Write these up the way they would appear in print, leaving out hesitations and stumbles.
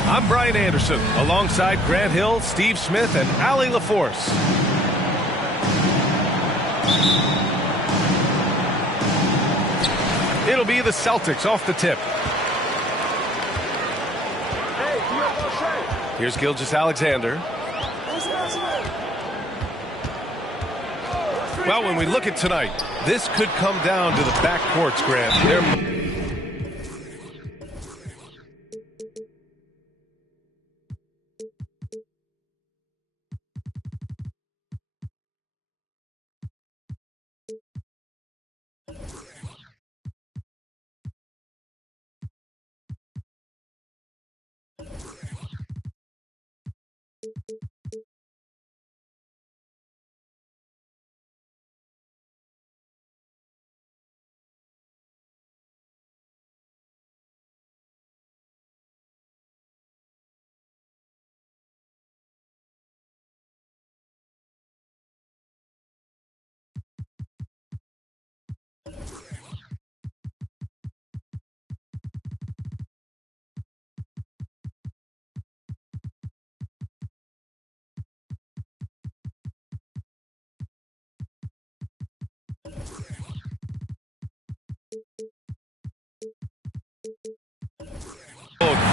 I'm Brian Anderson, alongside Grant Hill, Steve Smith, and Allie LaForce. It'll be the Celtics off the tip. Here's Gilgeous-Alexander. Well, when we look at tonight, this could come down to the backcourts, Grant.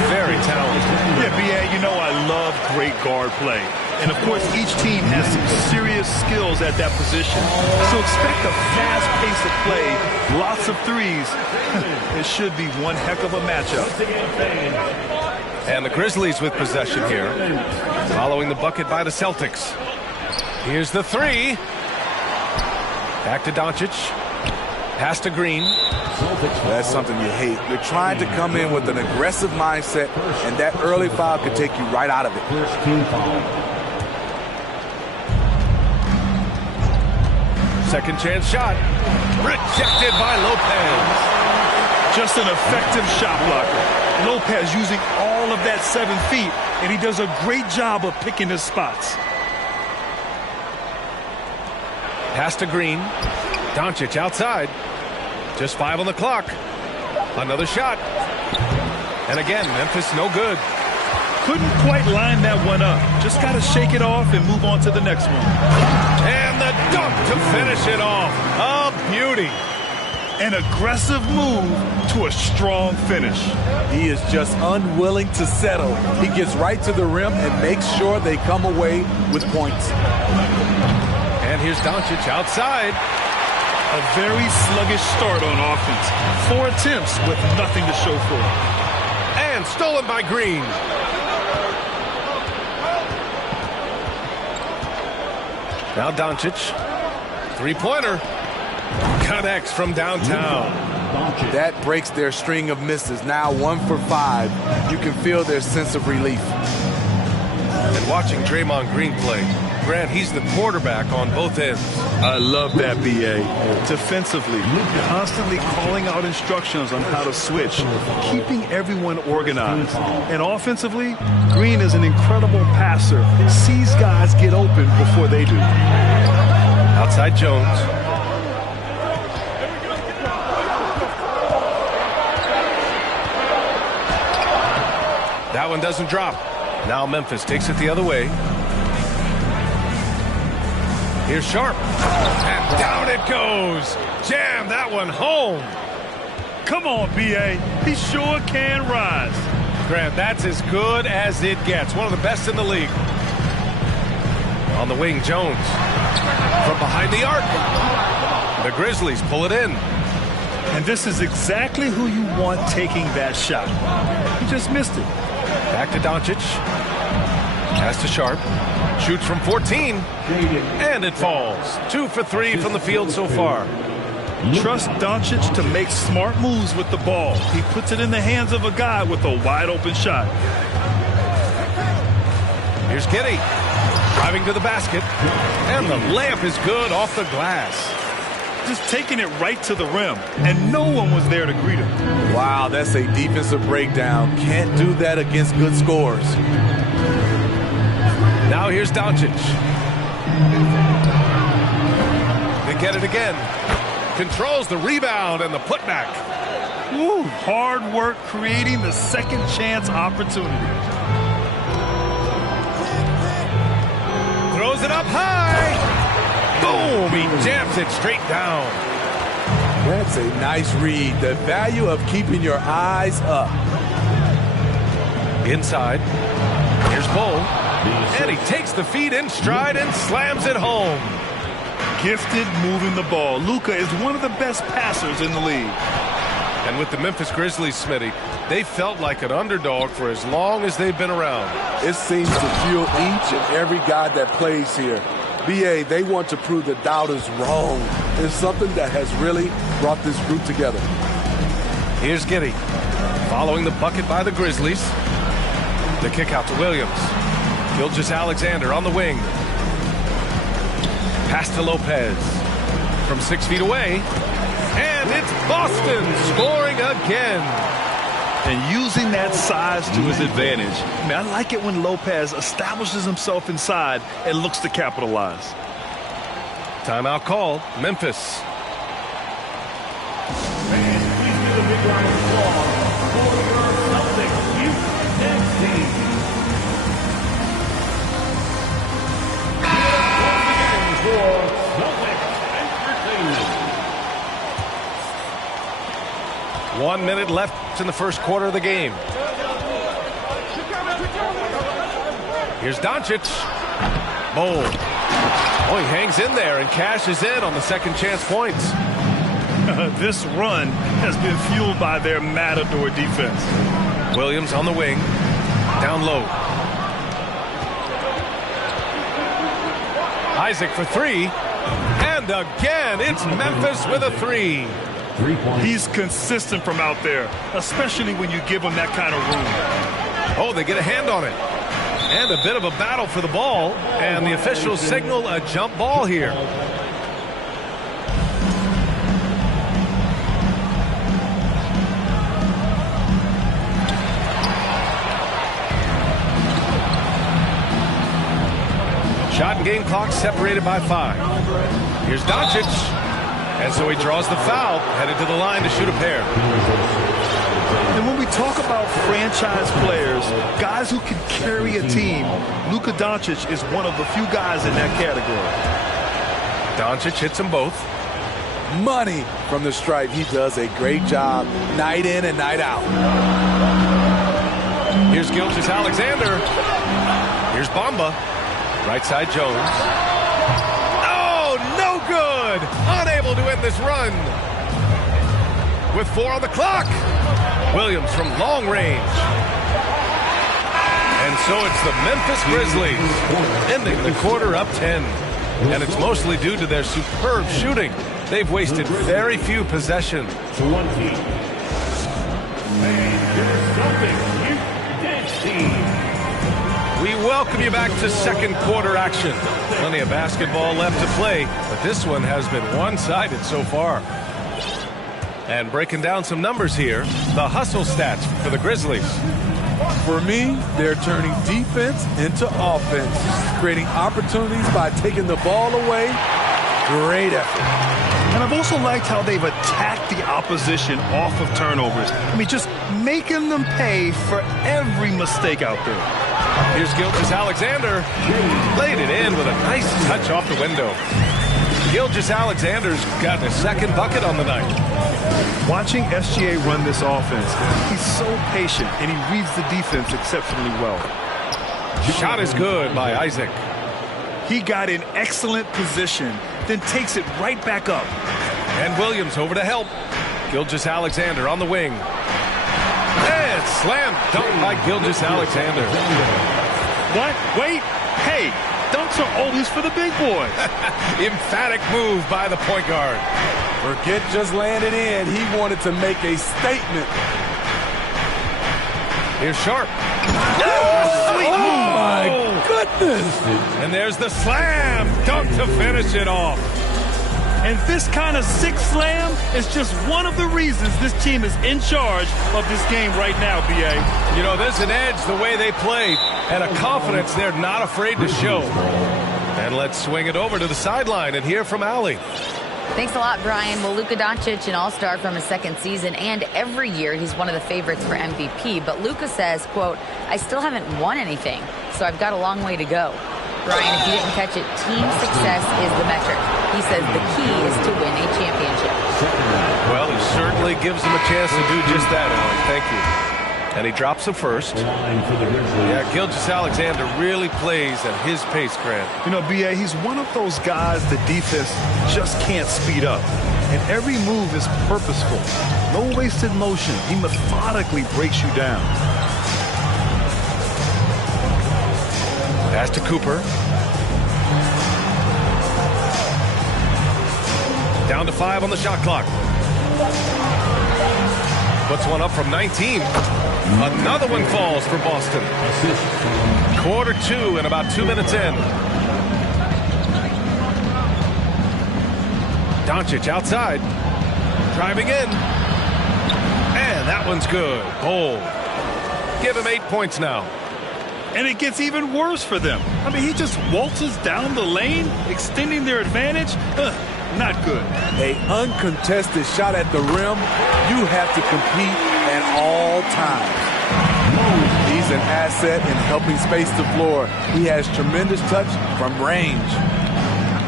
Very talented. Yeah, B.A., you know I love great guard play. And, of course, each team has some serious skills at that position. So expect a fast pace of play, lots of threes. It should be one heck of a matchup. And the Grizzlies with possession here, following the bucket by the Celtics. Here's the three. Back to Doncic. Pass to Green. That's something you hate. You're trying to come in with an aggressive mindset, and that early foul could take you right out of it. Second chance shot. Rejected by Lopez. Just an effective shot blocker. Lopez using all of that 7 feet, and he does a great job of picking his spots. Pass to Green. Doncic outside. Just 5 on the clock. Another shot. And again, Memphis no good. Couldn't quite line that one up. Just got to shake it off and move on to the next one. And the dunk to finish it off. A beauty. An aggressive move to a strong finish. He is just unwilling to settle. He gets right to the rim and makes sure they come away with points. And here's Doncic outside. A very sluggish start on offense. 4 attempts with nothing to show for it. And stolen by Green. Now Doncic. Three-pointer. Connects from downtown. That breaks their string of misses. Now 1 for 5. You can feel their sense of relief. And watching Draymond Green play, Grant, he's the quarterback on both ends. I love that, B.A. Defensively, constantly calling out instructions on how to switch, keeping everyone organized. And offensively, Green is an incredible passer, sees guys get open before they do. Outside Jones. That one doesn't drop. Now Memphis takes it the other way. Here's Sharp. And down it goes. Jam that one home. Come on, B.A. He sure can rise. Grant, that's as good as it gets. One of the best in the league. On the wing, Jones. From behind the arc. The Grizzlies pull it in. And this is exactly who you want taking that shot. He just missed it. Back to Doncic. Pass to Sharp. Shoots from 14. And it falls. 2 for 3 from the field so far. Trust Doncic to make smart moves with the ball. He puts it in the hands of a guy with a wide open shot. Here's Giddey. Driving to the basket. And the layup is good off the glass. Just taking it right to the rim. And no one was there to greet him. Wow, that's a defensive breakdown. Can't do that against good scores. Now here's Doncic. They get it again. Controls the rebound and the putback. Woo, hard work creating the second chance opportunity. Throws it up high. Boom! He jams it straight down. That's a nice read. The value of keeping your eyes up. Inside. Here's Bull. And he takes the feed in stride and slams it home. Gifted moving the ball. Luka is one of the best passers in the league. And with the Memphis Grizzlies, Smitty, they felt like an underdog for as long as they've been around. It seems to fuel each and every guy that plays here. BA, they want to prove the doubters wrong. It's something that has really brought this group together. Here's Giddey. Following the bucket by the Grizzlies. The kick out to Williams. Gilgeous-Alexander on the wing. Pass to Lopez. From 6 feet away. And it's Boston scoring again. And using that size to his advantage. I mean, I like it when Lopez establishes himself inside and looks to capitalize. Timeout called. Memphis. One minute left in the first quarter of the game. Here's Doncic. Bowl. Oh, he hangs in there and cashes in on the second chance points. This run has been fueled by their matador defense. Williams on the wing. Down low. Isaac for three. And again, it's Memphis with a three. He's consistent from out there, especially when you give him that kind of room. Oh, they get a hand on it. And a bit of a battle for the ball. And the officials signal a jump ball here. Shot and game clock separated by 5. Here's Doncic. And so he draws the foul, headed to the line to shoot a pair. And when we talk about franchise players, guys who can carry a team, Luka Doncic is one of the few guys in that category. Doncic hits them both. Money from the stripe. He does a great job night in and night out. Here's Gilgeous-Alexander. Here's Bamba. Right side Jones. Oh, no good. Unable to end this run. With 4 on the clock. Williams from long range. And so it's the Memphis Grizzlies ending the quarter up 10. And it's mostly due to their superb shooting. They've wasted very few possessions. We welcome you back to second quarter action. Plenty of basketball left to play, but this one has been one-sided so far. And breaking down some numbers here, the hustle stats for the Grizzlies. For me, they're turning defense into offense, creating opportunities by taking the ball away. Great effort. And I've also liked how they've attacked the opposition off of turnovers. I mean, just making them pay for every mistake out there. Here's Gilgeous-Alexander. Laid it in with a nice touch off the window. Gilgeous-Alexander's gotten a second bucket on the night. Watching SGA run this offense, he's so patient and he reads the defense exceptionally well. Shot is good by Isaac. He got in excellent position, then takes it right back up. And Williams over to help. Gilgeous-Alexander on the wing. And slam dunk by Gilgeous-Alexander. What? Wait. Hey, dunks are always for the big boys. Emphatic move by the point guard. Forget just landed in. He wanted to make a statement. Here's Sharp. Oh, my goodness. And there's the slam dunk to finish it off. And this kind of sick slam is just one of the reasons this team is in charge of this game right now, B.A. You know, there's an edge the way they play and a confidence they're not afraid to show. And let's swing it over to the sideline and hear from Allie. Thanks a lot, Brian. Well, Luka Doncic, an all-star from his second season, and every year he's one of the favorites for MVP. But Luka says, quote, I still haven't won anything, so I've got a long way to go. Brian, if you didn't catch it, team success is the metric. He says the key is to win a championship. Well, he certainly gives him a chance to do just that, Alan. Thank you. And he drops the first. Yeah, Gilgeous-Alexander really plays at his pace, Grant. You know, B.A., he's one of those guys the defense just can't speed up. And every move is purposeful. No wasted motion. He methodically breaks you down. Pass to Cooper. Down to 5 on the shot clock. Puts one up from 19. Another one falls for Boston. Quarter 2 and about 2 minutes in. Doncic outside. Driving in. And that one's good. Bold. Give him 8 points now. And it gets even worse for them. I mean, he just waltzes down the lane, extending their advantage. Not good. An uncontested shot at the rim, you have to compete at all times. He's an asset in helping space the floor. He has tremendous touch from range.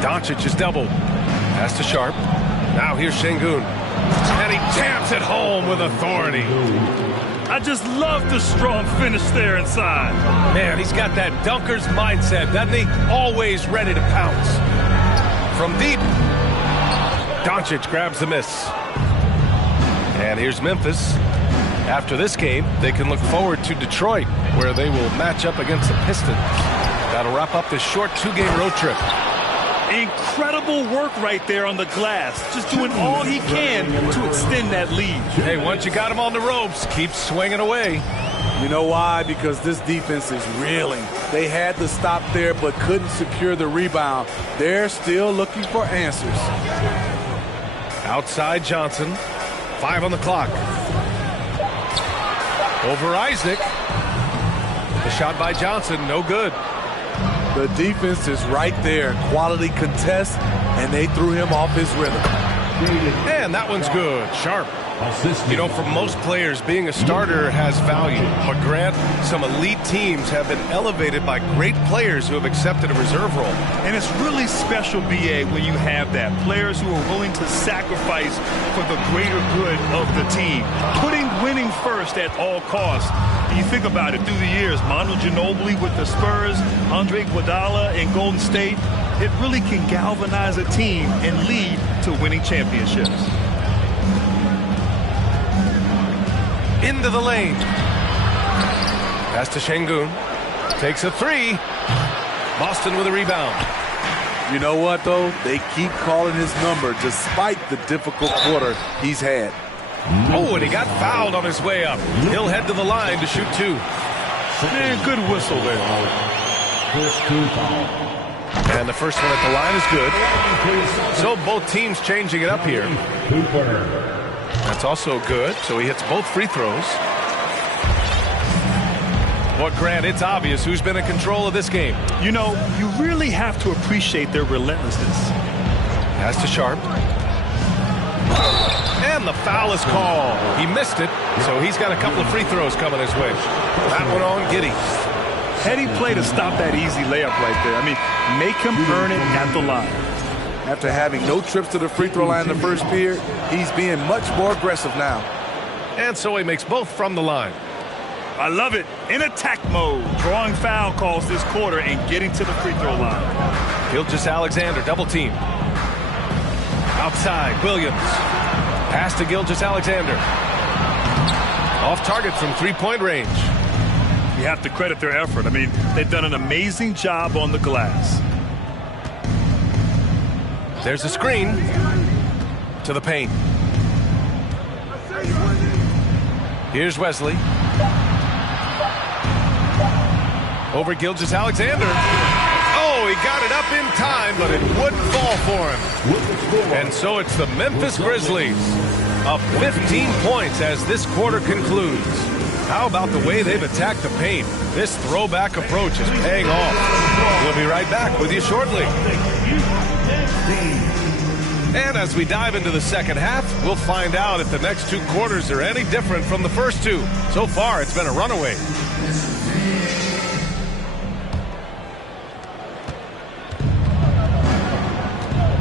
Doncic is doubled. Pass to Sharp. Now here's Şengün. And he taps it home with authority. I just love the strong finish there inside. Man, he's got that dunker's mindset, doesn't he? Always ready to pounce. From deep, Doncic grabs the miss. And here's Memphis. After this game, they can look forward to Detroit, where they will match up against the Pistons. That'll wrap up this short 2-game road trip. Incredible work right there on the glass. Just doing all he can to extend that lead. Hey, once you got him on the ropes, keep swinging away. You know why? Because this defense is reeling. They had to stop there but couldn't secure the rebound. They're still looking for answers. Outside Johnson. 5 on the clock. Over Isaac. The shot by Johnson, no good. The defense is right there. Quality contest, and they threw him off his rhythm. And that one's good. Sharp. You know, for most players, being a starter has value. But Grant, some elite teams have been elevated by great players who have accepted a reserve role. And it's really special, B.A., when you have that. Players who are willing to sacrifice for the greater good of the team. Putting winning first at all costs. You think about it through the years, Manu Ginobili with the Spurs, Andre Iguodala in Golden State. It really can galvanize a team and lead to winning championships. Into the lane. Pass to Şengün. Takes a 3. Boston with a rebound. You know what, though? They keep calling his number despite the difficult quarter he's had. Oh, and he got fouled on his way up. He'll head to the line to shoot 2. Man, good whistle there. And the first one at the line is good. So both teams changing it up here. That's also good. So he hits both free throws. Well, Grant, it's obvious who's been in control of this game. You know, you really have to appreciate their relentlessness. Pass to Sharp. And the foul is called. He missed it, so he's got a couple of free throws coming his way. That one on Giddey. Heady play to stop that easy layup right there. I mean, make him earn it at the line. After having no trips to the free throw line in the first period, he's being much more aggressive now. And so he makes both from the line. I love it. In attack mode, drawing foul calls this quarter and getting to the free throw line. Gilgeous-Alexander, double team. Outside, Williams. Pass to Gilgeous-Alexander. Off target from three-point range. You have to credit their effort. I mean, they've done an amazing job on the glass. There's a screen to the paint. Here's Wesley. Over Gilgeous-Alexander. Oh, he got it up in time, but it wouldn't fall for him. And so it's the Memphis Grizzlies up 15 points as this quarter concludes. How about the way they've attacked the paint? This throwback approach is paying off. We'll be right back with you shortly. And as we dive into the second half, we'll find out if the next 2 quarters are any different from the first 2. So far, it's been a runaway.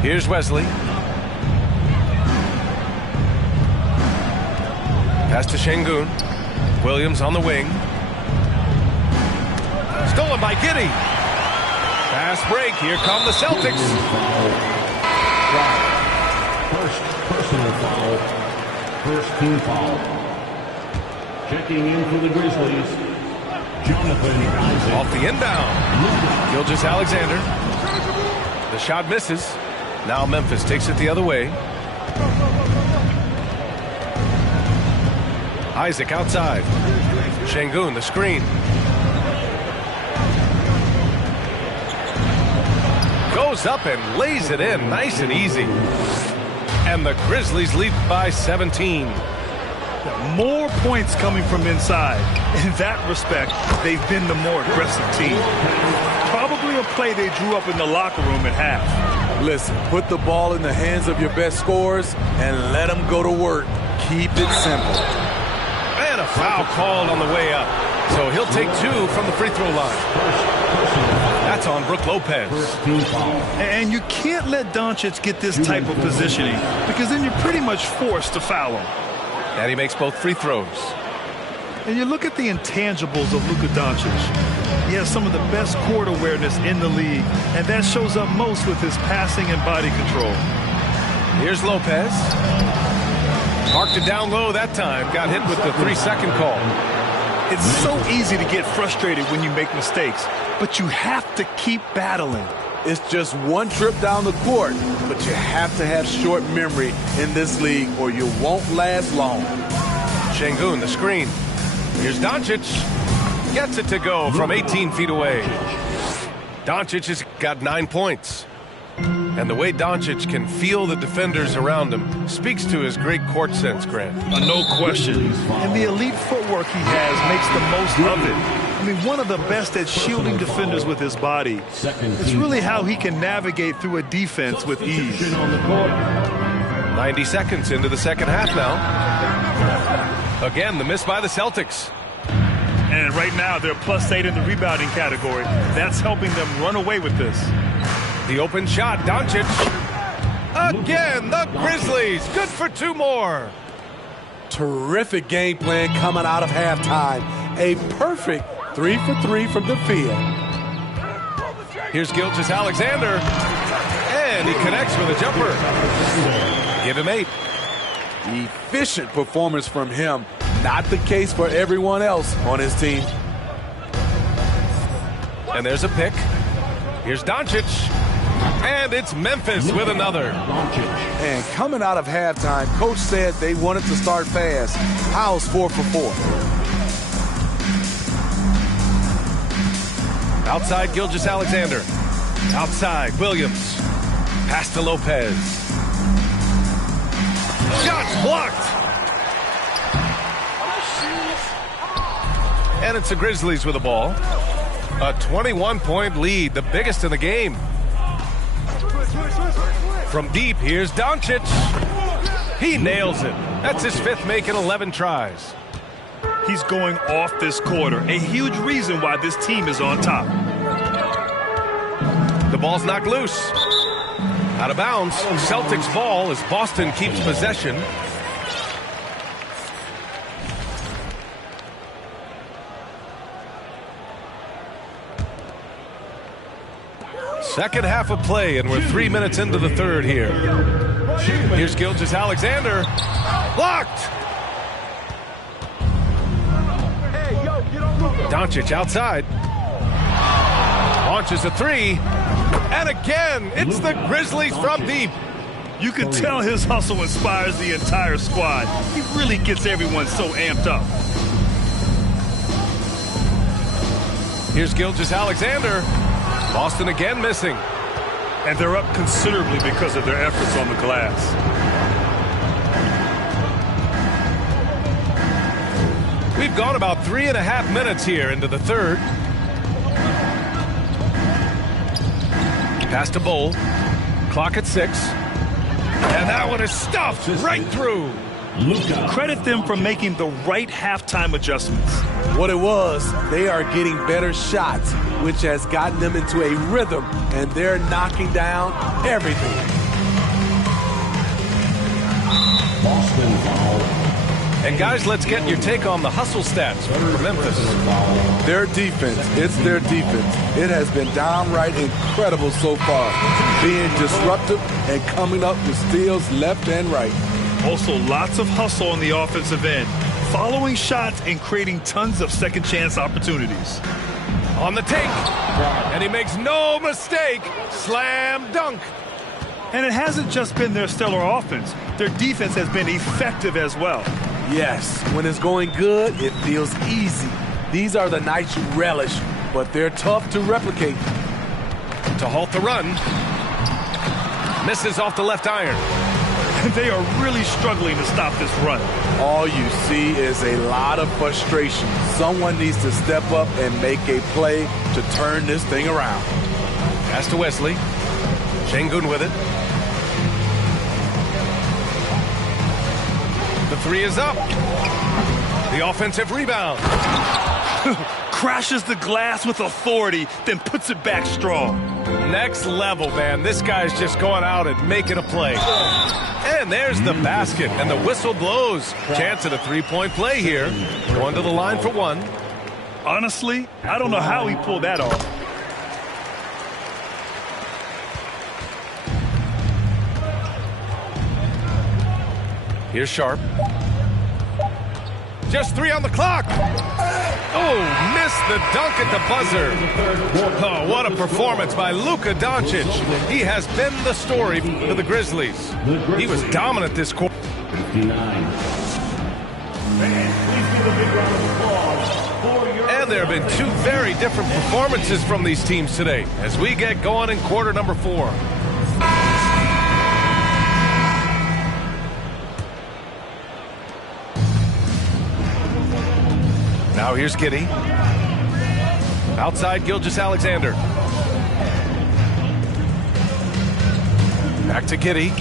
Here's Wesley. Pass to Şengün. Williams on the wing. Stolen by Giddey. Fast break. Here come the Celtics. First personal foul. First team foul. Checking in for the Grizzlies, Jonathan Isaac. Off the inbound. Gilgeous-Alexander. The shot misses. Now Memphis takes it the other way. Isaac outside. Şengün, the screen. Goes up and lays it in nice and easy. And the Grizzlies lead by 17. More points coming from inside. In that respect, they've been the more aggressive team. Probably a play they drew up in the locker room at half. Listen, put the ball in the hands of your best scorers and let them go to work. Keep it simple. And a foul called on the way up. So he'll take 2 from the free throw line. That's on Brook Lopez. And you can't let Doncic get this type of positioning because then you're pretty much forced to foul him. And he makes both free throws. And you look at the intangibles of Luka Doncic. He has some of the best court awareness in the league, and that shows up most with his passing and body control. Here's Lopez. Marked it down low that time. Got hit with the 3-second call. It's so easy to get frustrated when you make mistakes, but you have to keep battling. It's just one trip down the court, but you have to have short memory in this league or you won't last long. Şengün, the screen. Here's Doncic. Gets it to go from 18 feet away. Doncic has got 9 points. And the way Doncic can feel the defenders around him speaks to his great court sense, Grant. No question. And the elite footwork he has makes the most of it. I mean, one of the best at shielding defenders with his body. It's really how he can navigate through a defense with ease. 90 seconds into the second half now. Again, the miss by the Celtics. And right now, they're +8 in the rebounding category. That's helping them run away with this. The open shot, Doncic. Again, the Grizzlies. Good for 2 more. Terrific game plan coming out of halftime. A perfect 3 for 3 from the field. Here's Gilgeous-Alexander. And he connects with a jumper. Give him 8. Efficient performance from him. Not the case for everyone else on his team. And there's a pick. Here's Doncic. And it's Memphis with another. And coming out of halftime, Coach said they wanted to start fast. How's 4 for 4? Outside Gilgeous-Alexander. Outside Williams. Pass to Lopez. Shots blocked. And it's the Grizzlies with the ball. A 21-point lead, the biggest in the game. From deep, here's Doncic. He nails it. That's his 5th make in 11 tries. He's going off this quarter, a huge reason why this team is on top. The ball's knocked loose. Out of bounds. Celtics ball as Boston keeps possession. Second half of play, and we're 3 minutes into the third here. Here's Gilgeous-Alexander. Blocked! Doncic outside. Launches a 3. And again, it's the Grizzlies from deep. You can tell his hustle inspires the entire squad. He really gets everyone so amped up. Here's Gilgeous-Alexander. Boston again missing. And they're up considerably because of their efforts on the glass. We've gone about 3.5 minutes here into the third. Pass to Bol. Clock at 6. And that one is stuffed right through. Luka. Credit them for making the right halftime adjustments. What it was, they are getting better shots, which has gotten them into a rhythm, and they're knocking down everything. Boston foul. And guys, let's get your take on the hustle stats for Memphis. Their defense, it's their defense. It has been downright incredible so far, being disruptive and coming up with steals left and right. Also, lots of hustle on the offensive end, following shots and creating tons of second chance opportunities. On the take, and he makes no mistake. Slam dunk. And it hasn't just been their stellar offense. Their defense has been effective as well. Yes, when it's going good, it feels easy. These are the nights you relish, but they're tough to replicate. To halt the run. Misses off the left iron. They are really struggling to stop this run. All you see is a lot of frustration. Someone needs to step up and make a play to turn this thing around. Pass to Wesley. Şengün with it. The three is up. The offensive rebound. Crashes the glass with authority, then puts it back strong. Next level, man. This guy's just going out and making a play. And there's the basket, and the whistle blows. Chance at a three-point play here. Going to the line for one. Honestly, I don't know how he pulled that off. Here's Sharp. Just three on the clock. Oh, missed the dunk at the buzzer. Oh, what a performance by Luka Doncic. He has been the story for the Grizzlies. He was dominant this quarter. 59. And there have been two very different performances from these teams today as we get going in quarter number 4. Now here's Giddey. Outside Gilgeous-Alexander. Back to Giddey.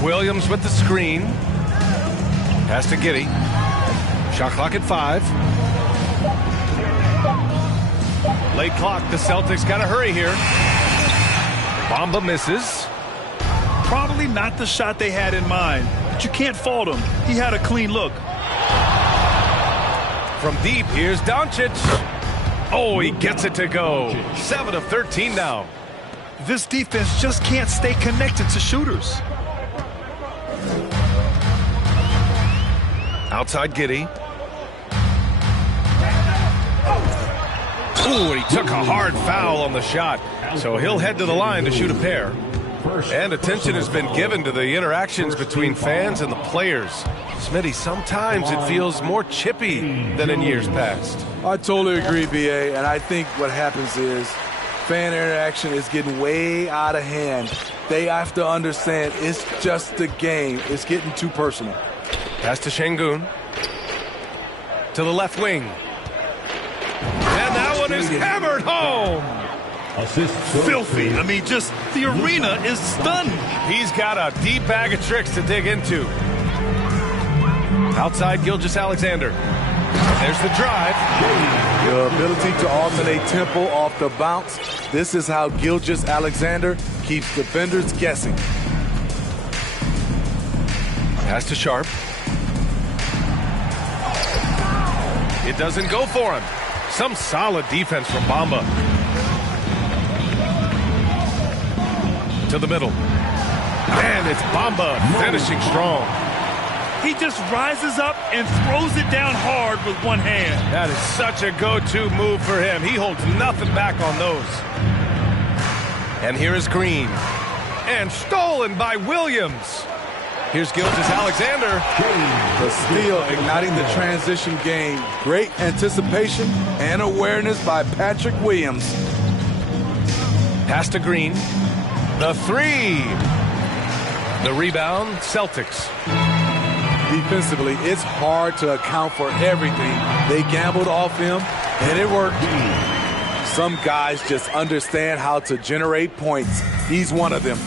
Williams with the screen. Pass to Giddey. Shot clock at 5. Late clock. The Celtics got to hurry here. Bamba misses. Probably not the shot they had in mind, but you can't fault him. He had a clean look. From deep, here's Doncic. Oh, he gets it to go. 7 of 13 now. This defense just can't stay connected to shooters. Outside Giddey. Ooh, and he took a hard foul on the shot. So he'll head to the line to shoot a pair. And attention has been given to the interactions between fans and the players. Smitty, sometimes it feels more chippy than in years past. I totally agree, B.A., and I think what happens is fan interaction is getting way out of hand. They have to understand it's just a game. It's getting too personal. Pass to Şengün. To the left wing. And that one is hammered home. Assist Filthy. I mean, just the arena is stunned. He's got a deep bag of tricks to dig into. Outside Gilgeous-Alexander. There's the drive. The ability to alternate tempo off the bounce. This is how Gilgeous-Alexander keeps defenders guessing. Pass to Sharp. It doesn't go for him. Some solid defense from Bamba. To the middle. And it's Bamba finishing strong. He just rises up and throws it down hard with one hand. That is such a go-to move for him. He holds nothing back on those. And here is Green. And stolen by Williams. Here's Gilgeous-Alexander. The steal igniting the transition game. Great anticipation and awareness by Patrick Williams. Pass to Green. The three. The rebound, Celtics. Defensively, it's hard to account for everything. They gambled off him, and it worked. Some guys just understand how to generate points. He's one of them.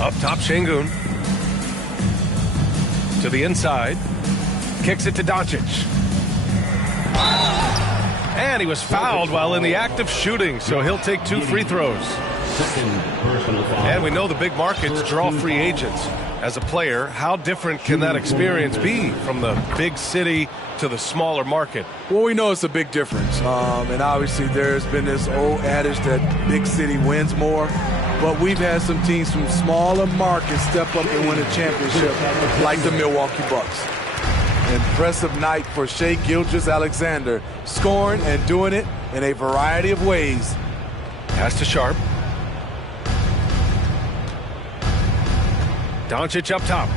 Up top, Şengün. To the inside. Kicks it to Doncic. And he was fouled while in the act of shooting, so he'll take 2 free throws. Second personal foul. And we know the big markets draw free agents. As a player, how different can that experience be from the big city to the smaller market? Well, we know it's a big difference. And obviously there's been this old adage that big city wins more. But we've had some teams from smaller markets step up and win a championship, like the Milwaukee Bucks. Impressive night for Shai Gilgeous-Alexander, scoring and doing it in a variety of ways. Pass to Sharp. Doncic up top.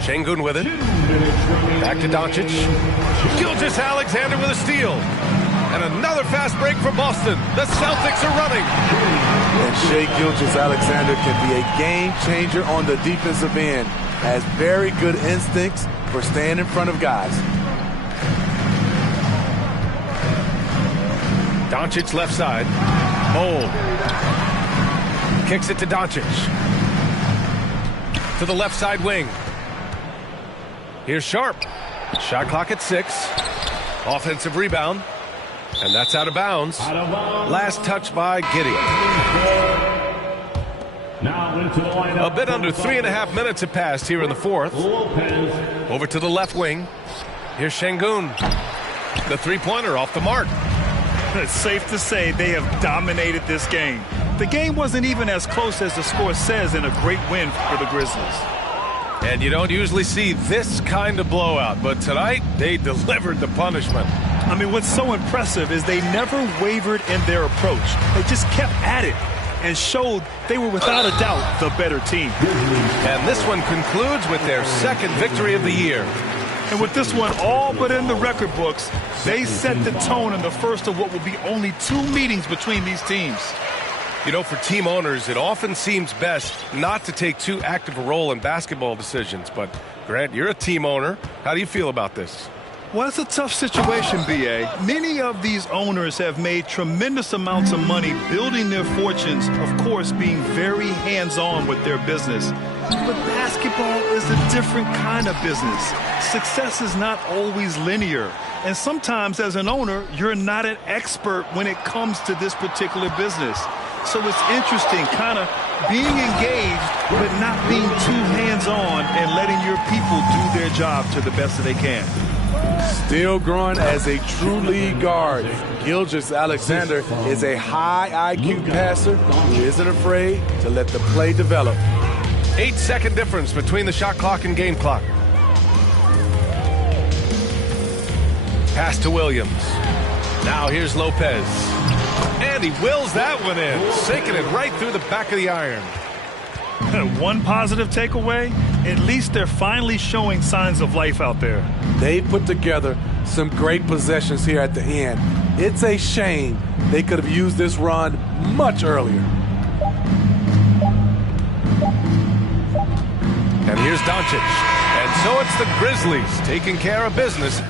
Şengün with it. Back to Doncic. Gilgeous-Alexander with a steal. And another fast break for Boston. The Celtics are running. And Shai Gilgeous-Alexander can be a game changer on the defensive end. Has very good instincts for staying in front of guys. Doncic left side. Bold. Kicks it to Doncic. To the left side wing. Here's Sharp. Shot clock at 6. Offensive rebound. And that's out of bounds. Last touch by Giddey. Now into the lineup. A bit under 3.5 minutes have passed here in the fourth. Lopez. Over to the left wing. Here's Şengün. The three-pointer off the mark. It's safe to say they have dominated this game. The game wasn't even as close as the score says in a great win for the Grizzlies. And you don't usually see this kind of blowout, but tonight they delivered the punishment. I mean, what's so impressive is they never wavered in their approach. They just kept at it and showed they were without a doubt the better team. And this one concludes with their second victory of the year. And with this one all but in the record books, they set the tone in the first of what will be only 2 meetings between these teams. You know, for team owners, it often seems best not to take too active a role in basketball decisions. But, Grant, you're a team owner. How do you feel about this? Well, it's a tough situation, B.A. Many of these owners have made tremendous amounts of money building their fortunes, of course, being very hands-on with their business. But basketball is a different kind of business. Success is not always linear. And sometimes, as an owner, you're not an expert when it comes to this particular business. So it's interesting kind of being engaged but not being too hands-on and letting your people do their job to the best that they can. Still growing as a true lead guard, Gilgeous-Alexander is a high IQ passer who isn't afraid to let the play develop. 8-second difference between the shot clock and game clock. Pass to Williams. Now here's Lopez. And he wills that one in, sinking it right through the back of the iron. One positive takeaway, at least they're finally showing signs of life out there. They put together some great possessions here at the end. It's a shame they could have used this run much earlier. And here's Doncic. And so it's the Grizzlies taking care of business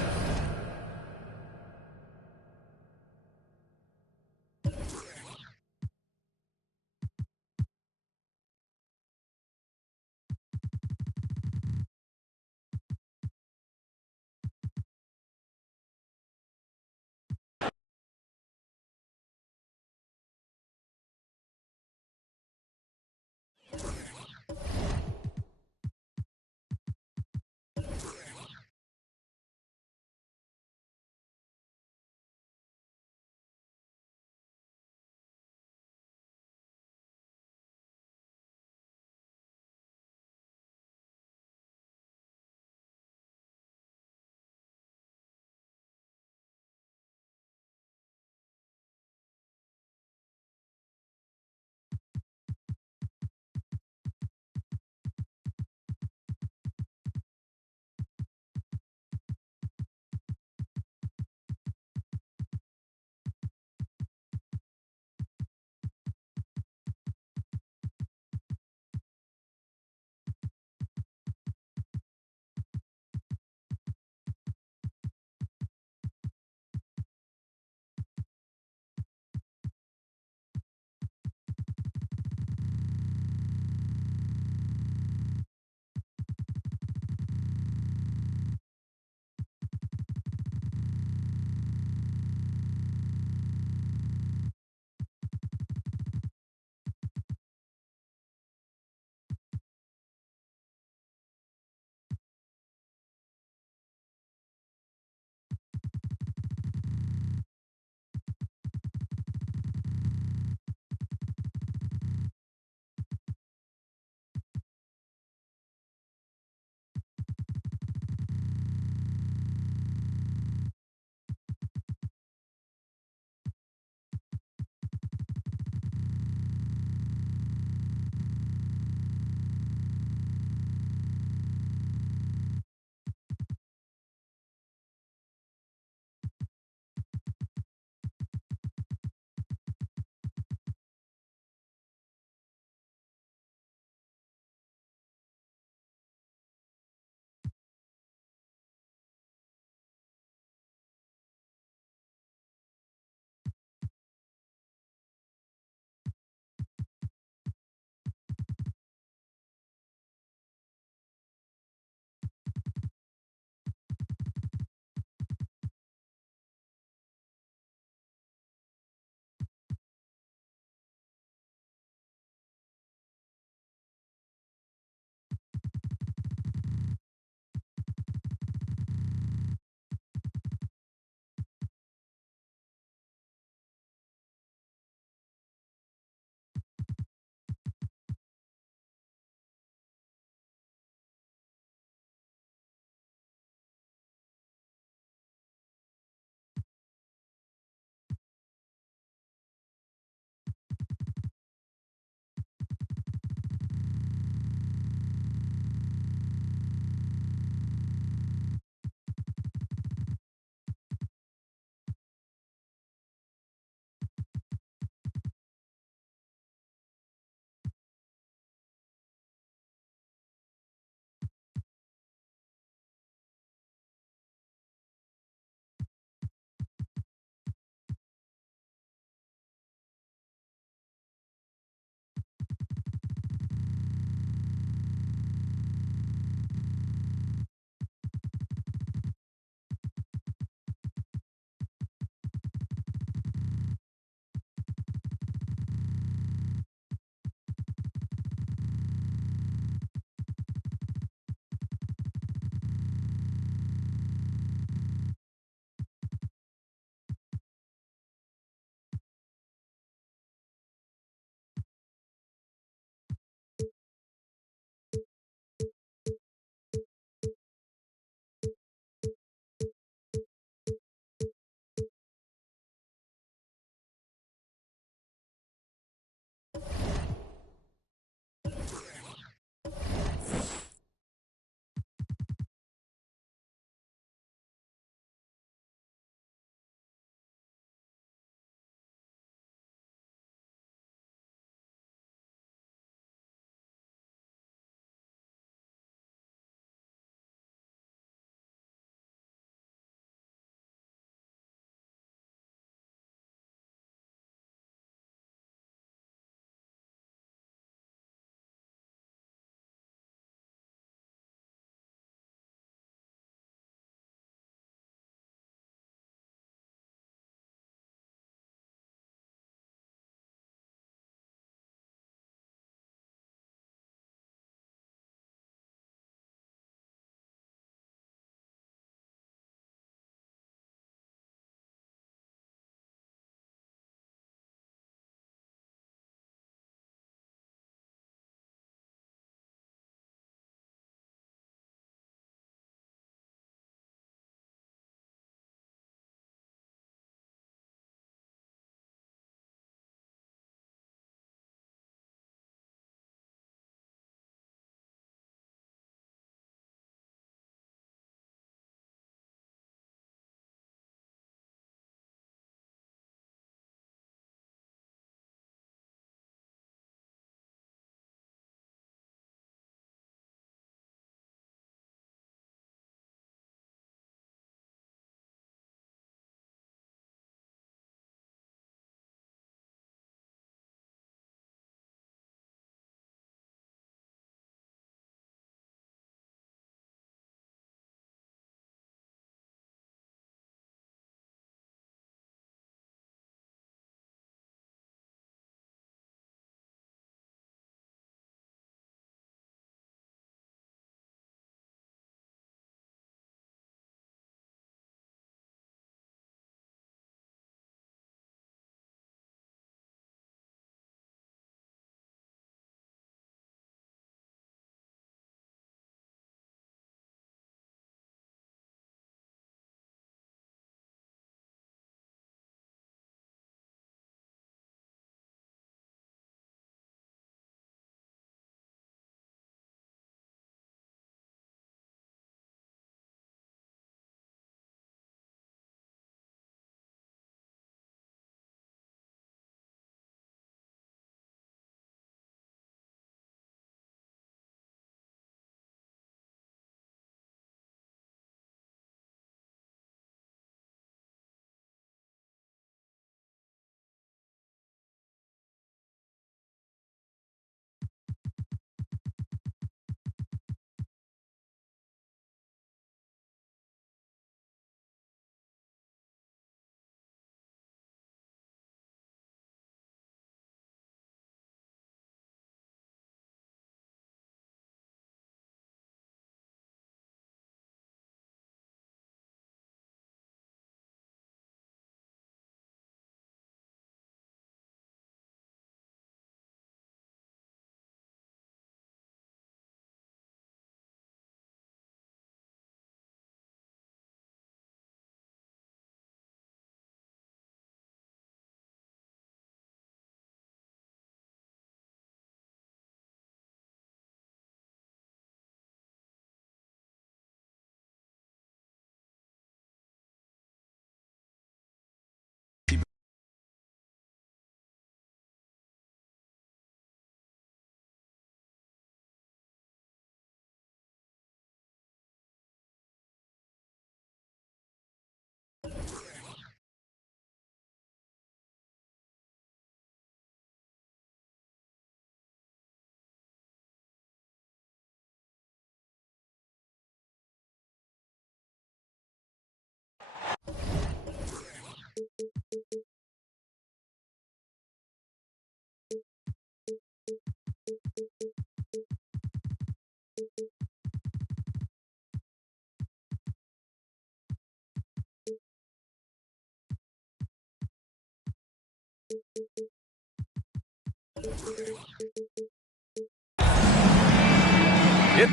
Hit.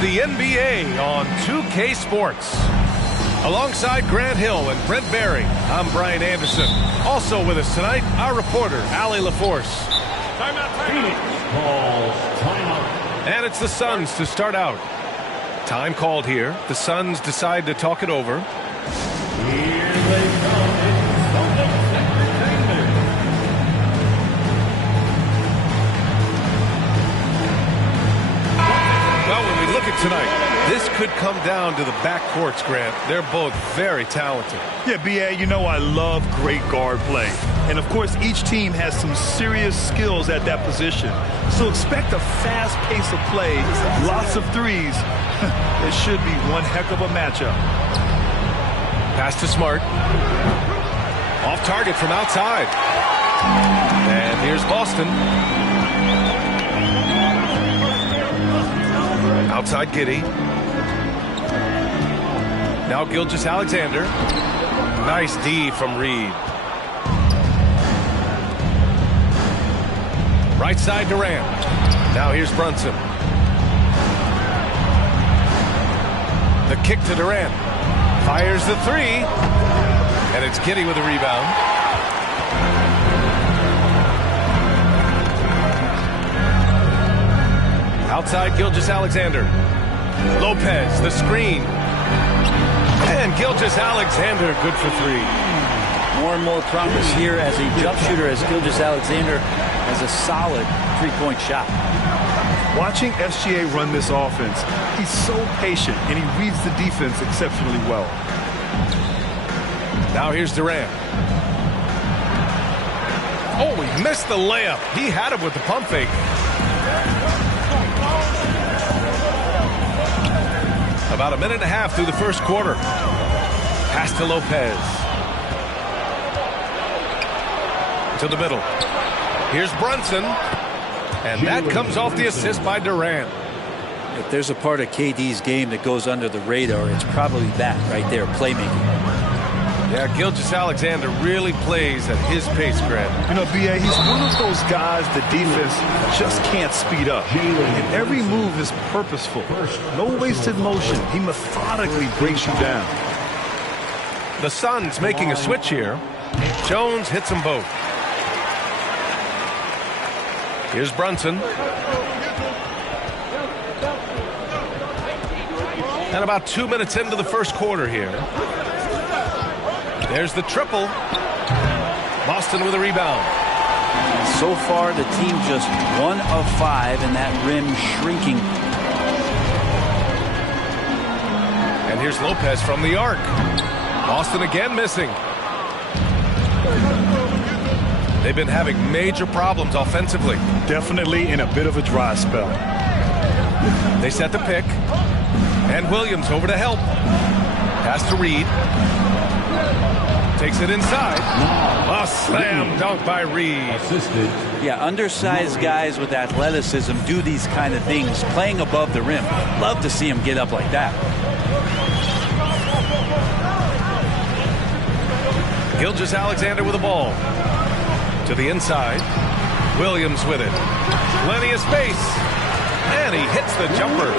The NBA on 2K Sports. Alongside Grant Hill and Brent Barry, I'm Brian Anderson. Also with us tonight, our reporter, Allie LaForce. Phoenix calls timeout. And it's the Suns to start out. Time called here. The Suns decide to talk it over. Here they come. It's Celtics Entertainment. Well, when we look at tonight, this could come down to the backcourts, Grant. They're both very talented. Yeah, B.A., you know I love great guard play. And, of course, each team has some serious skills at that position. So expect a fast pace of play, lots of threes. It should be one heck of a matchup. Pass to Smart. Off target from outside. And here's Boston. Outside Giddey. Now Gilgeous-Alexander. Nice D from Reed. Right side Durant. Now here's Brunson. The kick to Durant. Fires the three. And it's Giddey with a rebound. Outside Gilgeous-Alexander. Lopez, the screen. And Gilgeous-Alexander, good for three. More and more promise here as a jump shooter, as Gilgeous-Alexander has a solid three-point shot. Watching SGA run this offense, he's so patient and he reads the defense exceptionally well. Now here's Durant. Oh, he missed the layup. He had it with the pump fake. About a minute and a half through the first quarter. Pass to Lopez. To the middle. Here's Brunson. And that comes off the assist by Durant. If there's a part of KD's game that goes under the radar, it's probably that right there, playmaking. Yeah, Gilgeous-Alexander really plays at his pace, Grant. You know, B.A., he's one of those guys the defense just can't speed up. And every move is purposeful. No wasted motion. He methodically breaks you down. The Suns making a switch here. Jones hits them both. Here's Brunson. And about 2 minutes into the first quarter here. There's the triple. Boston with a rebound. So far, the team just 1 of 5, and that rim shrinking. And here's Lopez from the arc. Boston again missing. They've been having major problems offensively. Definitely in a bit of a dry spell. They set the pick. And Williams over to help. Pass to Reed. To Takes it inside. A slam dunk by Reed. Assisted. Yeah, undersized guys with athleticism do these kind of things, playing above the rim. Love to see him get up like that. Gilgeous-Alexander with the ball. To the inside. Williams with it. Plenty of space. And he hits the jumper.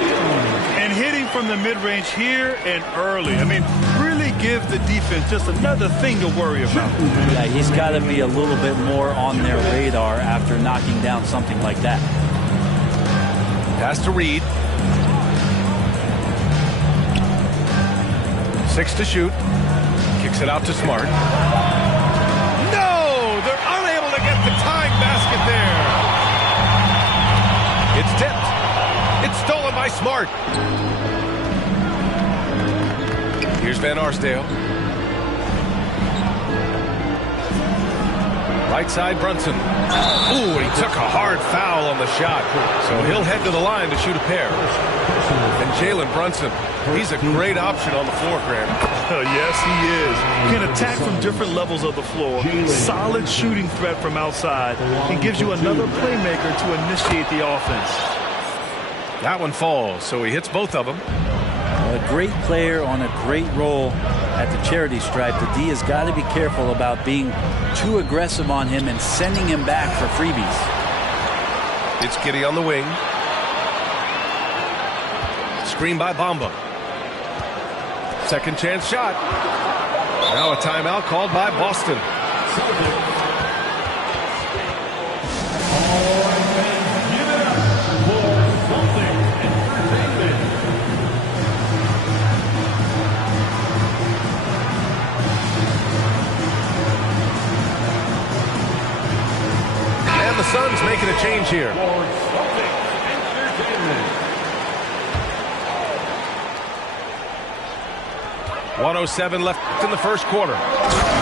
And hitting from the mid-range here and early. I mean, really give the defense just another thing to worry about. Yeah, he's got to be a little bit more on their radar after knocking down something like that. Pass to Reed. 6 to shoot. Kicks it out to Smart. No! They're unable to get the tying basket there. It's tipped. It's stolen by Smart. Here's Van Arsdale. Right side, Brunson. Ooh, he took a hard foul on the shot. So he'll head to the line to shoot a pair. And Jalen Brunson, he's a great option on the floor, Graham. Yes, he is. Can attack from different levels of the floor. Solid shooting threat from outside. And gives you another playmaker to initiate the offense. That one falls, so he hits both of them. A great player on a great role at the charity stripe. The D has got to be careful about being too aggressive on him and sending him back for freebies. It's Giddey on the wing. Screen by Bamba. Second chance shot. Now a timeout called by Boston. And the Suns making a change here. 1:07 left in the first quarter.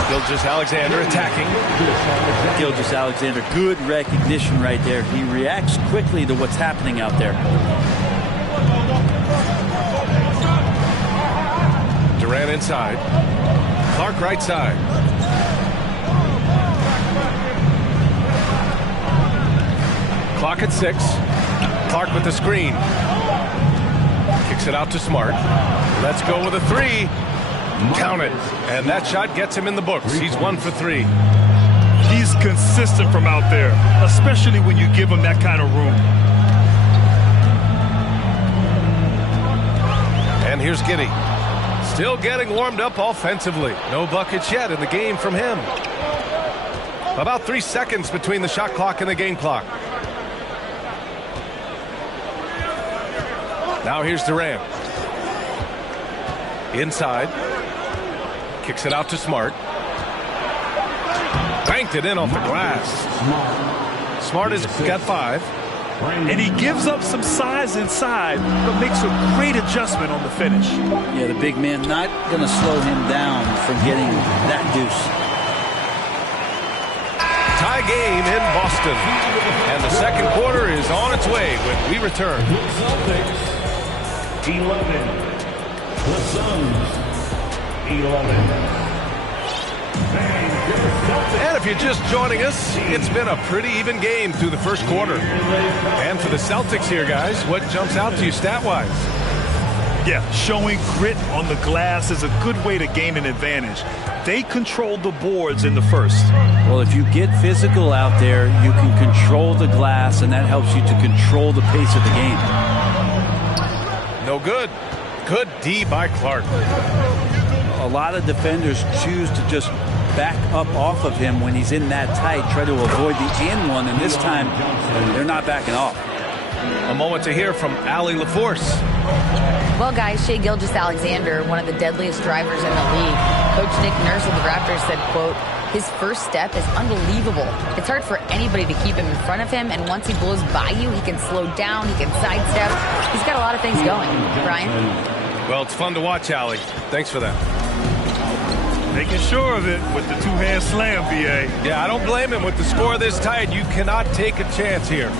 Gilgeous-Alexander attacking. Gilgeous-Alexander, good recognition right there. He reacts quickly to what's happening out there. Durant inside. Clark right side. Clock at 6. Clark with the screen. Kicks it out to Smart. Let's go with a 3. Count it. And that shot gets him in the books. He's 1 for 3. He's consistent from out there, especially when you give him that kind of room. And here's Giddey. Still getting warmed up offensively. No buckets yet in the game from him. About 3 seconds between the shot clock and the game clock. Now here's Durant. Inside. Kicks it out to Smart. Banked it in off the glass. Smart has got 5. And he gives up some size inside, but makes a great adjustment on the finish. Yeah, the big man not going to slow him down from getting that deuce. Tie game in Boston. And the second quarter is on its way when we return. 11. The Suns, 11. And if you're just joining us, it's been a pretty even game through the first quarter. And for the Celtics here, guys, what jumps out to you stat-wise? Yeah, showing grit on the glass is a good way to gain an advantage. They controlled the boards in the first. Well, if you get physical out there, you can control the glass, and that helps you to control the pace of the game. No good. Good D by Clark. A lot of defenders choose to just back up off of him when he's in that tight, try to avoid the and one, and this time they're not backing off. A moment to hear from Allie LaForce. Well, guys, Shai Gilgeous-Alexander, one of the deadliest drivers in the league. Coach Nick Nurse of the Raptors said, quote, his first step is unbelievable. It's hard for anybody to keep him in front of him, and once he blows by you, he can slow down, he can sidestep. He's got a lot of things going. Brian? Well, it's fun to watch, Allie. Thanks for that. Making sure of it with the two-hand slam, B.A. Yeah, I don't blame him. With the score this tight, you cannot take a chance here.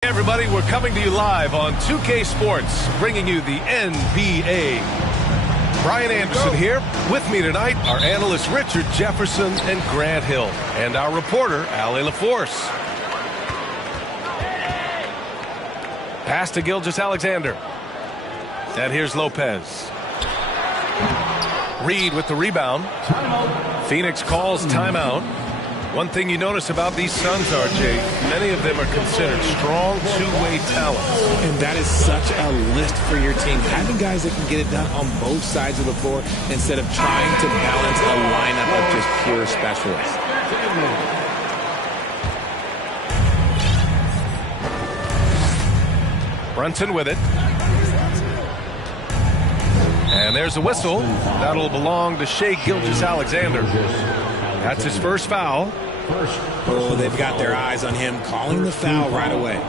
Hey everybody, we're coming to you live on 2K Sports, bringing you the NBA. Brian Anderson here. With me tonight are analysts Richard Jefferson and Grant Hill, and our reporter, Allie LaForce. Pass to Gilgeous-Alexander. And here's Lopez. Reed with the rebound. Phoenix calls timeout. One thing you notice about these Suns, RJ, many of them are considered strong two-way talents. And that is such a list for your team. Having guys that can get it done on both sides of the floor instead of trying to balance a lineup of just pure specialists. Brunson with it. And there's a whistle. That'll belong to Shai Gilgeous-Alexander. That's his first foul. Oh, they've got their eyes on him, calling the foul right away.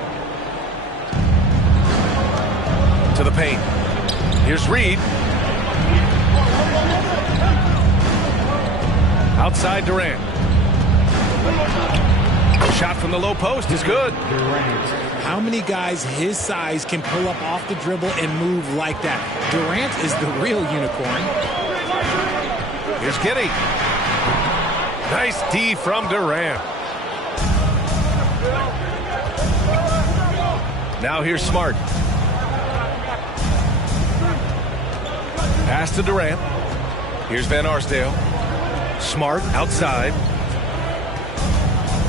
To the paint. Here's Reed. Outside Durant. Shot from the low post is good. How many guys his size can pull up off the dribble and move like that? Durant is the real unicorn. Here's Giddey. Nice D from Durant. Now here's Smart. Pass to Durant. Here's Van Arsdale. Smart outside.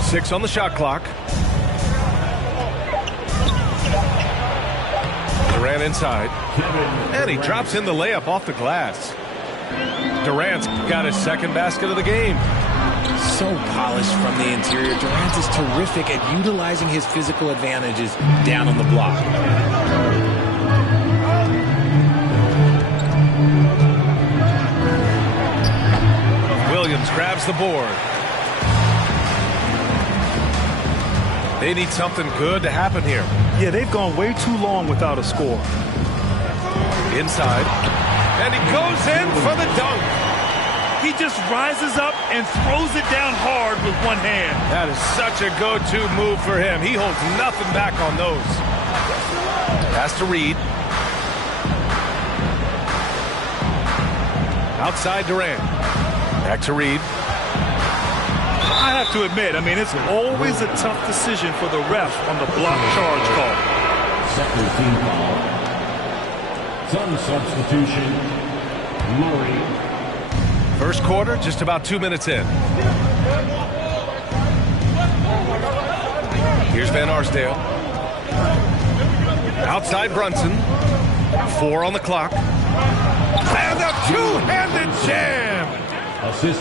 6 on the shot clock. Durant inside. And he drops in the layup off the glass. Durant's got his second basket of the game. So polished from the interior. Durant is terrific at utilizing his physical advantages down on the block. Williams grabs the board. They need something good to happen here. Yeah, they've gone way too long without a score. Inside. And he goes in for the dunk. He just rises up and throws it down hard with one hand. That is such a go-to move for him. He holds nothing back on those. Pass to Reed. Outside Durant. Back to Reed. I have to admit, it's always a tough decision for the ref on the block charge call. Second team foul. Sun substitution. Murray. First quarter, just about 2 minutes in. Here's Van Arsdale. Outside Brunson. 4 on the clock. And a two-handed jam. Assist.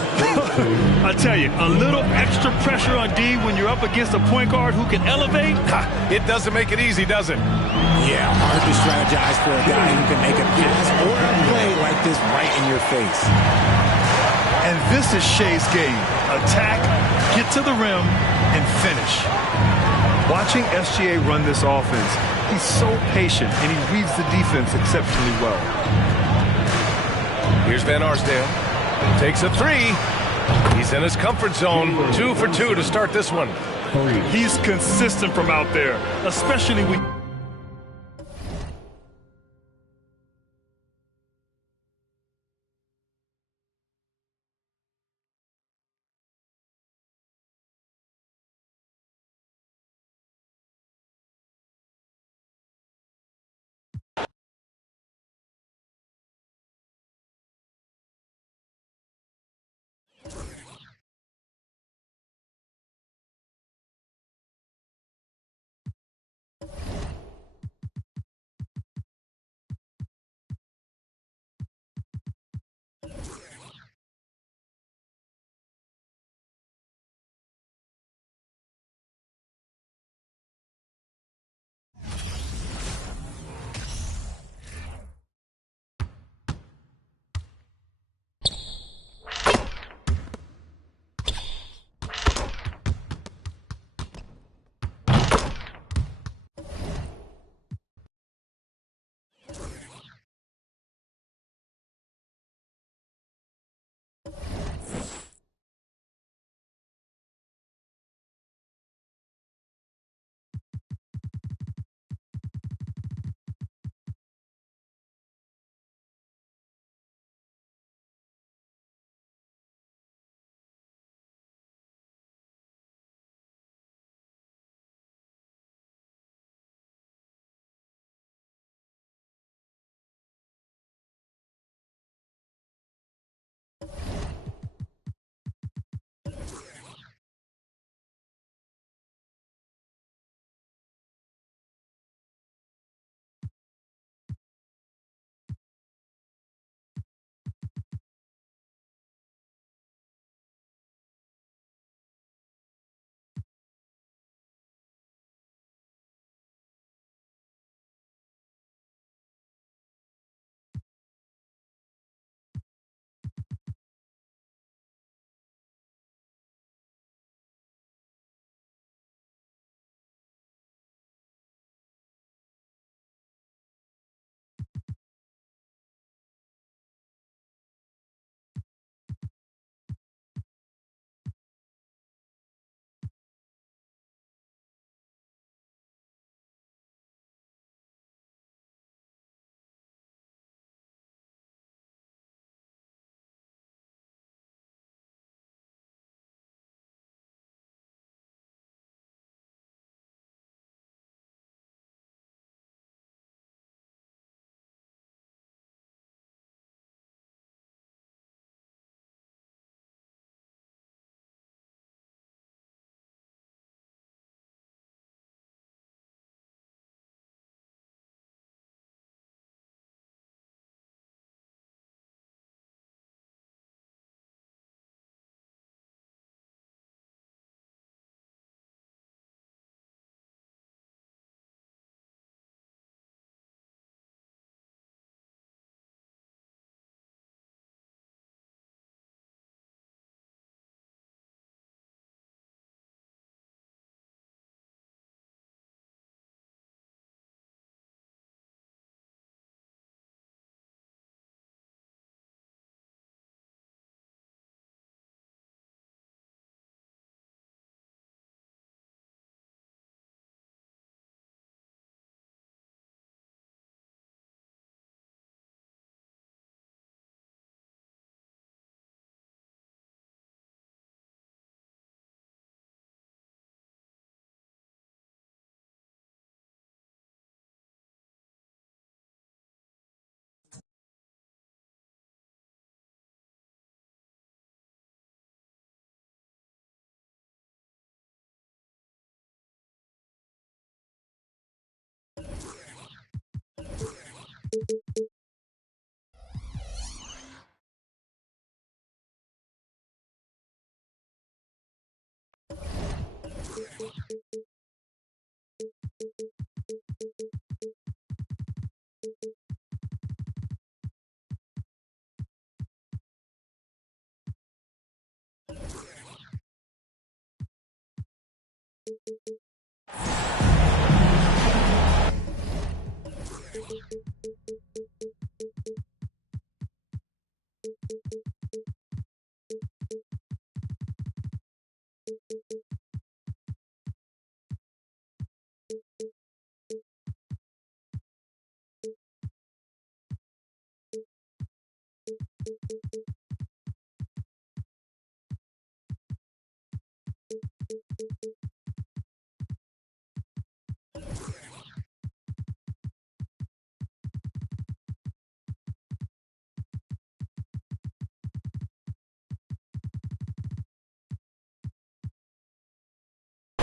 I tell you, a little extra pressure on D when you're up against a point guard who can elevate. It doesn't make it easy, does it? Yeah, hard to strategize for a guy who can make a pass or a play like this right in your face. And this is Shai's game. Attack, get to the rim, and finish. Watching SGA run this offense, he's so patient, and he reads the defense exceptionally well. Here's Van Arsdale. Takes a 3. He's in his comfort zone. 2 for 2 to start this one. He's consistent from out there, especially when...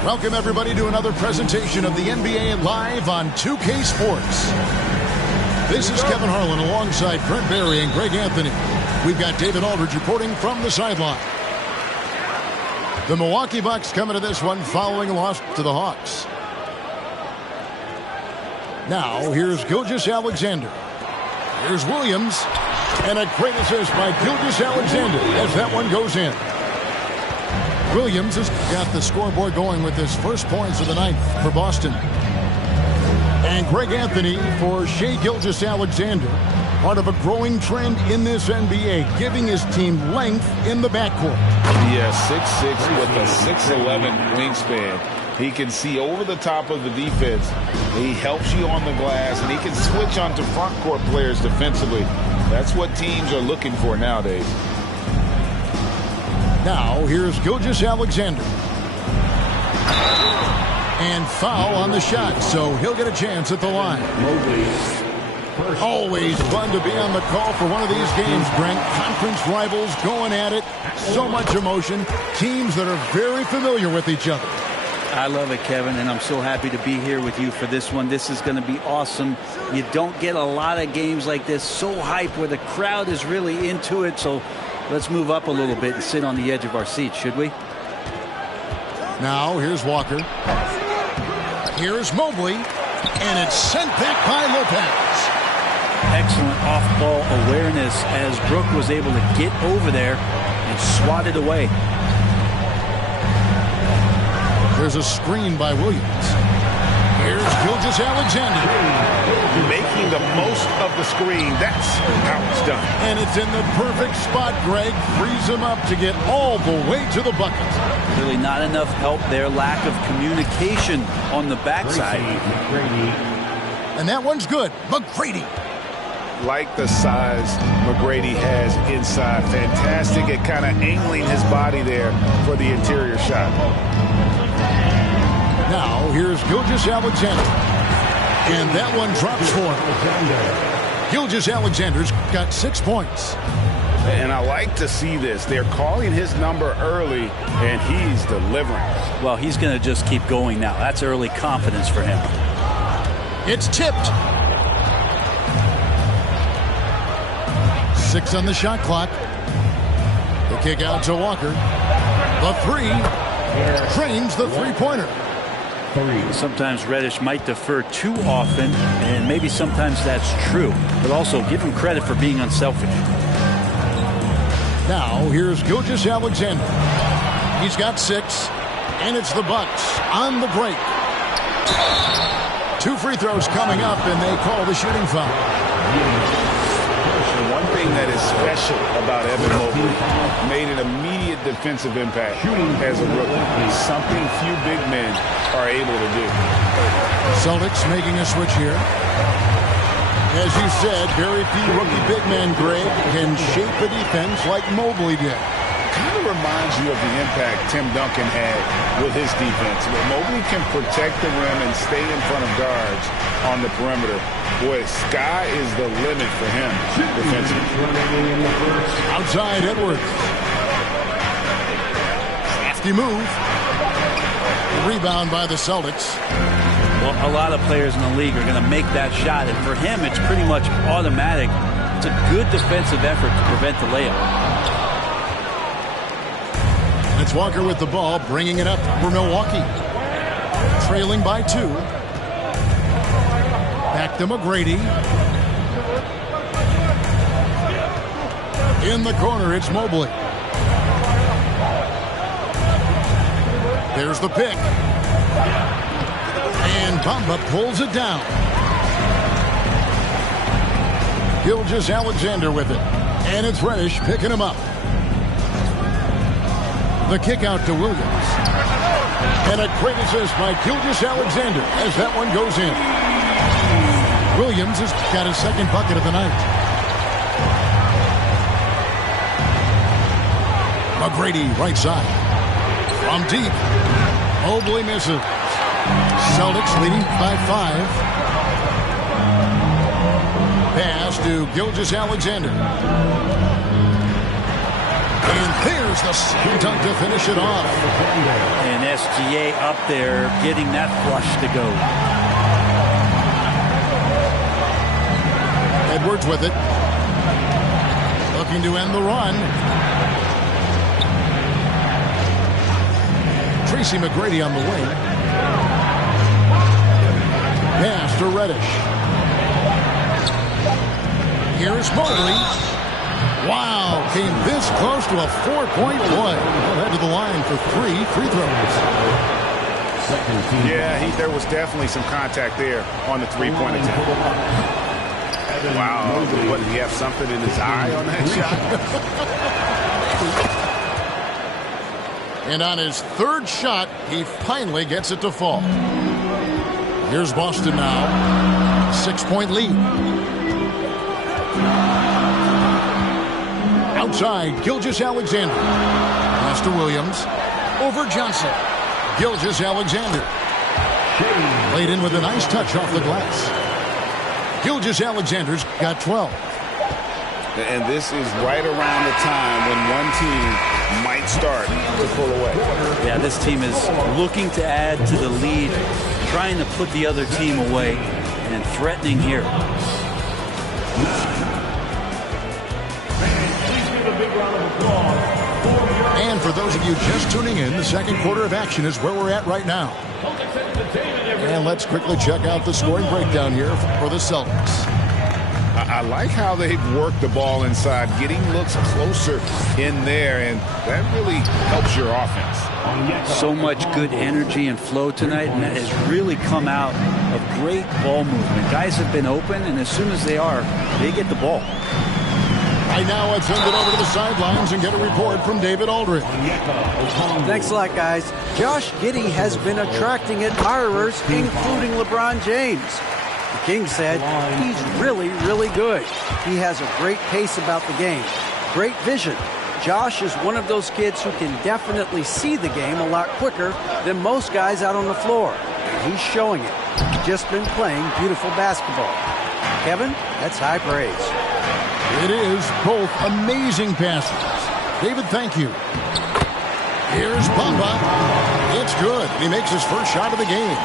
Welcome, everybody, to another presentation of the NBA Live on 2K Sports. This is Kevin Harlan alongside Brent Barry and Greg Anthony. We've got David Aldridge reporting from the sideline. The Milwaukee Bucks coming to this one following a loss to the Hawks. Now, here's Gilgeous-Alexander. Here's Williams. And a great assist by Gilgeous-Alexander as that one goes in. Williams has got the scoreboard going with his first points of the night for Boston. And Greg Anthony for Shai Gilgeous-Alexander, part of a growing trend in this NBA, giving his team length in the backcourt. Yeah, 6'6" with a 6'11" wingspan. He can see over the top of the defense. He helps you on the glass, and he can switch onto front court players defensively. That's what teams are looking for nowadays. Now, here's Gilgeous-Alexander. And foul on the shot, so he'll get a chance at the line. Always fun to be on the call for one of these games, Brent. Conference rivals going at it. So much emotion. Teams that are very familiar with each other. I love it, Kevin, and I'm so happy to be here with you for this one. This is going to be awesome. You don't get a lot of games like this, so hype, where the crowd is really into it, so let's move up a little bit and sit on the edge of our seats, should we? Now, here's Walker. Here's Mobley. And it's sent back by Lopez. Excellent off-ball awareness as Brook was able to get over there and swat it away. There's a screen by Williams. Here's Gilgeous-Alexander. Making the most of the screen. That's how it's done. And it's in the perfect spot, Greg. Frees him up to get all the way to the bucket. Really not enough help there. Lack of communication on the backside. And that one's good. McGrady. Like the size McGrady has inside. Fantastic at kind of angling his body there for the interior shot. Now, here's Gilgeous-Alexander. And that one drops for him. Gilgeous-Alexander's got 6 points. And I like to see this. They're calling his number early, and he's delivering. Well, he's going to just keep going now. That's early confidence for him. It's tipped. 6 on the shot clock. The kick out to Walker. The three. Trains the three-pointer. Sometimes Reddish might defer too often, and maybe sometimes that's true. But also give him credit for being unselfish. Now, here's Gilgeous-Alexander. He's got 6, and it's the Bucks on the break. 2 free throws coming up, and they call the shooting foul. One thing that is special about Evan Mobley, made an immediate defensive impact as a rookie. Something few big men are able to do. Celtics making a switch here. As you said, very few rookie big men, Greg, can shape a defense like Mobley did. Kind of reminds you of the impact Tim Duncan had with his defense. But Mobley can protect the rim and stay in front of guards on the perimeter. Boy, sky is the limit for him defensively. Outside Edwards. Crafty move. Rebound by the Celtics. Well, a lot of players in the league are going to make that shot, and for him, it's pretty much automatic. It's a good defensive effort to prevent the layup. It's Walker with the ball, bringing it up for Milwaukee. Trailing by 2. Back to McGrady. In the corner, it's Mobley. There's the pick. And Bamba pulls it down. Gilgeous-Alexander with it. And it's Reddish picking him up. The kick out to Williams. And a great assist by Gilgeous-Alexander as that one goes in. Williams has got his second bucket of the night. McGrady right side. From deep. Mobley misses. Celtics leading by 5. Pass to Gilgeous-Alexander. And there's the second dunk to finish it off. And SGA up there getting that flush to go. Edwards with it. Looking to end the run. Tracy McGrady on the wing. Pass to Reddish. Here's Mobley. Wow, came this close to a 4-point play. Head to the line for 3 free throws. Yeah, there was definitely some contact there on the three-point attempt. Wow, what, did he have something in his eye on that shot? And on his third shot, he finally gets it to fall. Here's Boston now. 6-point lead. Outside, Gilgeous-Alexander. Pass to Williams. Over Johnson. Gilgeous-Alexander. Laid in with a nice touch off the glass. Gilgeous-Alexander's got 12. And this is right around the time when one team might start to pull away. Yeah, this team is looking to add to the lead, trying to put the other team away, and threatening here. And for those of you just tuning in, the second quarter of action is where we're at right now. And let's quickly check out the scoring breakdown here for the Celtics. I like how they've worked the ball inside, getting looks closer in there, and that really helps your offense. So much good energy and flow tonight, and that has really come out of great ball movement. Guys have been open, and as soon as they are, they get the ball. Right now, let's send it over to the sidelines and get a report from David Aldridge. Thanks a lot, guys. Josh Giddey has been attracting admirers, including LeBron James. The King said he's really, really good. He has a great pace about the game, great vision. Josh is one of those kids who can definitely see the game a lot quicker than most guys out on the floor. He's showing it. He's just been playing beautiful basketball. Kevin, that's high praise. It is both amazing passes. David, thank you. Here's Bamba. It's good. He makes his first shot of the game.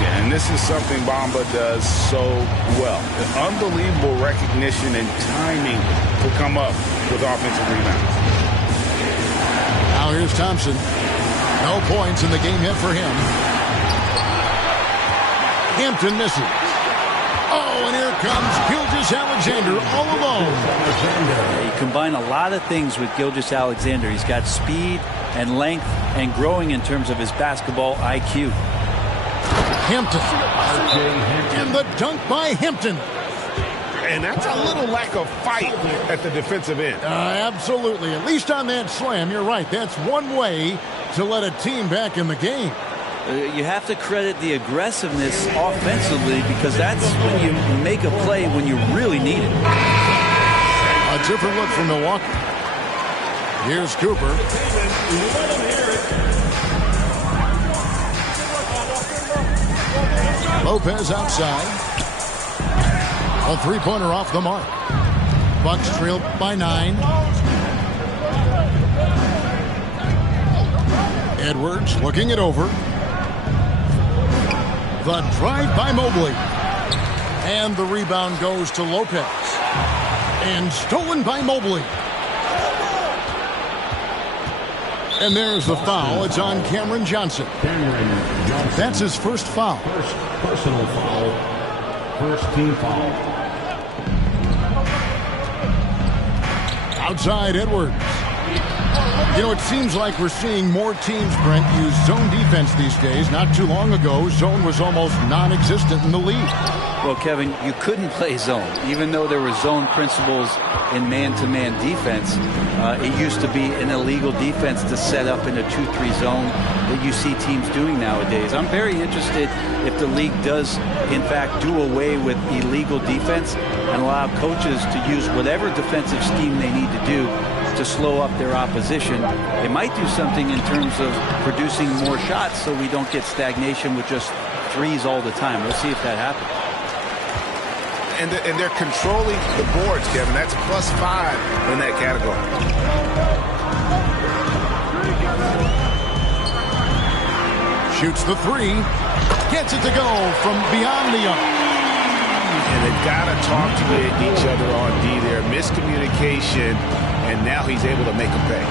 Yeah, and this is something Bamba does so well. Unbelievable recognition and timing to come up with offensive rebounds. Now here's Thompson. No points in the game yet for him. Hampton misses. Oh, and here comes Gilgeous-Alexander all alone. You combine a lot of things with Gilgeous-Alexander. He's got speed and length and growing in terms of his basketball IQ. Hampton. And the dunk by Hampton. And that's a little lack of fight at the defensive end. Absolutely. At least on that slam, you're right. That's one way to let a team back in the game. You have to credit the aggressiveness offensively because that's when you make a play when you really need it. A different look from Milwaukee. Here's Cooper. Lopez outside. A three-pointer off the mark. Bucks trail by 9. Edwards looking it over. The drive by Mobley. And the rebound goes to Lopez. And stolen by Mobley. And there's the foul. It's on Cameron Johnson. That's his first foul. First personal foul. First team foul. Outside Edwards. You know, it seems like we're seeing more teams, Brent, use zone defense these days. Not too long ago, zone was almost non-existent in the league. Well, Kevin, you couldn't play zone. Even though there were zone principles in man-to-man defense, it used to be an illegal defense to set up in a 2-3 zone that you see teams doing nowadays. I'm very interested if the league does, in fact, do away with illegal defense and allow coaches to use whatever defensive scheme they need to do to slow up their opposition. It might do something in terms of producing more shots so we don't get stagnation with just threes all the time. Let's see if that happens. And they're controlling the boards, Kevin. That's +5 in that category. Shoots the three. Gets it to go from beyond the arc. And they've got to talk to each other on D there. Miscommunication, and now he's able to make a pay.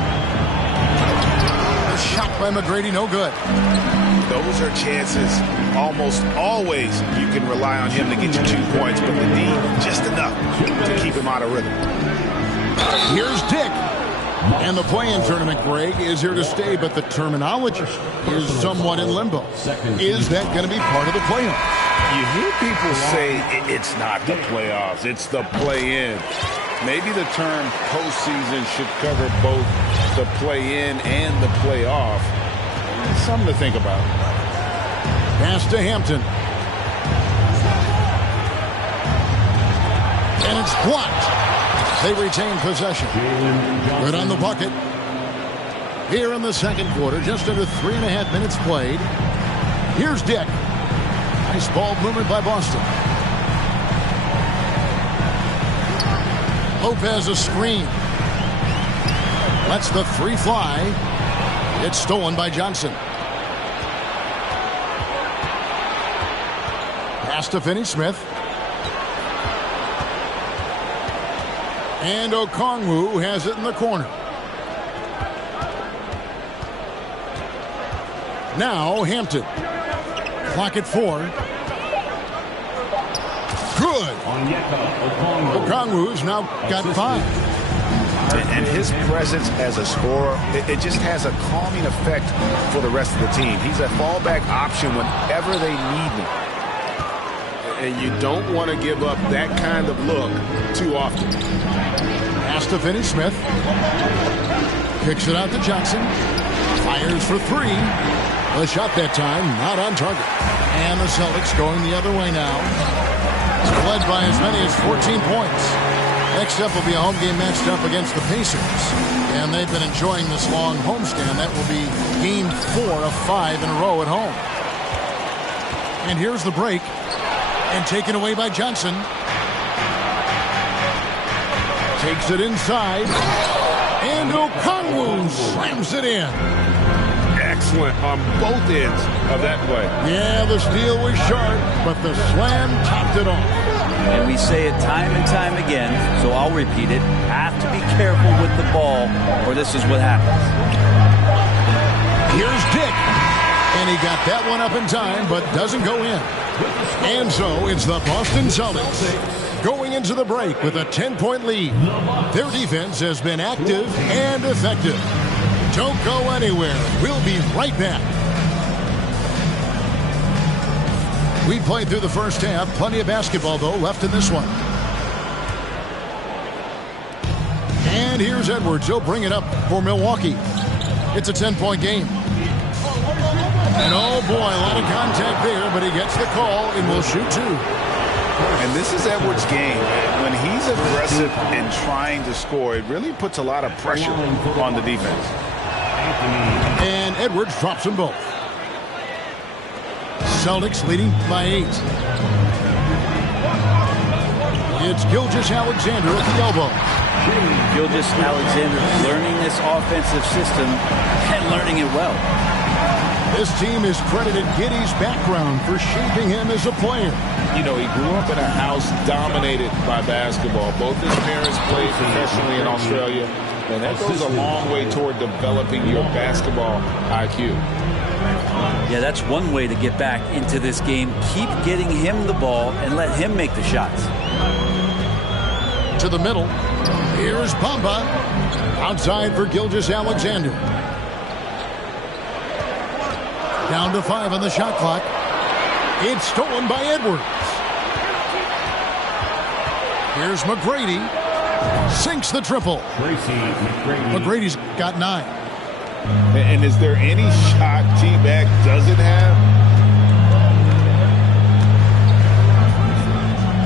The shot by McGrady, no good. Those are chances. Almost always you can rely on him to get you 2 points, but the D, just enough to keep him out of rhythm. Here's Dick. And the play-in tournament, Greg, is here to stay, but the terminology is somewhat in limbo. Is that going to be part of the playoffs? You hear people say it's not the playoffs, it's the play-in. Maybe the term postseason should cover both the play-in and the playoff. Something to think about. Pass to Hampton. And it's blocked. They retain possession. Good on the bucket. Here in the second quarter, just under 3.5 minutes played. Here's Dick. Nice ball movement by Boston. Lopez a screen. Lets the three fly. It's stolen by Johnson. Pass to Finney-Smith. And Okongwu has it in the corner. Now Hampton. Clock at 4. Good. Okongwu's now got 5. And his presence as a scorer, it just has a calming effect for the rest of the team. He's a fallback option whenever they need him. And you don't want to give up that kind of look too often. Pass to Finney-Smith. Kicks it out to Johnson. Fires for 3. The shot that time, not on target. And the Celtics going the other way now. It's led by as many as 14 points. Next up will be a home game matched up against the Pacers. And they've been enjoying this long homestand. That will be game 4 of 5 in a row at home. And here's the break. And taken away by Johnson. Takes it inside. And Okongwu slams it in. Excellent on both ends of that play. Yeah, the steal was sharp, but the slam topped it off. And we say it time and time again, so I'll repeat it. Have to be careful with the ball, or this is what happens. Here's Dick. And he got that one up in time, but doesn't go in. And so it's the Boston Celtics going into the break with a 10-point lead. Their defense has been active and effective. Don't go anywhere. We'll be right back. We played through the first half. Plenty of basketball, though, left in this one. And here's Edwards. He'll bring it up for Milwaukee. It's a 10-point game. And oh boy, a lot of contact there, but he gets the call and will shoot 2. And this is Edwards' game. When he's aggressive and trying to score, it really puts a lot of pressure on the defense. And Edwards drops them both. Celtics leading by 8. It's Gilgeous-Alexander at the elbow. Gilgeous-Alexander learning this offensive system and learning it well. This team has credited Giddey's background for shaping him as a player. You know, he grew up in a house dominated by basketball. Both his parents played professionally in Australia, and that goes a long way toward developing your basketball IQ. Yeah, that's one way to get back into this game. Keep getting him the ball and let him make the shots. To the middle. Here's Bamba. Outside for Gilgeous-Alexander. Down to 5 on the shot clock. It's stolen by Edwards. Here's McGrady. Sinks the triple. McGrady's got 9. And is there any shot T-Mac doesn't have?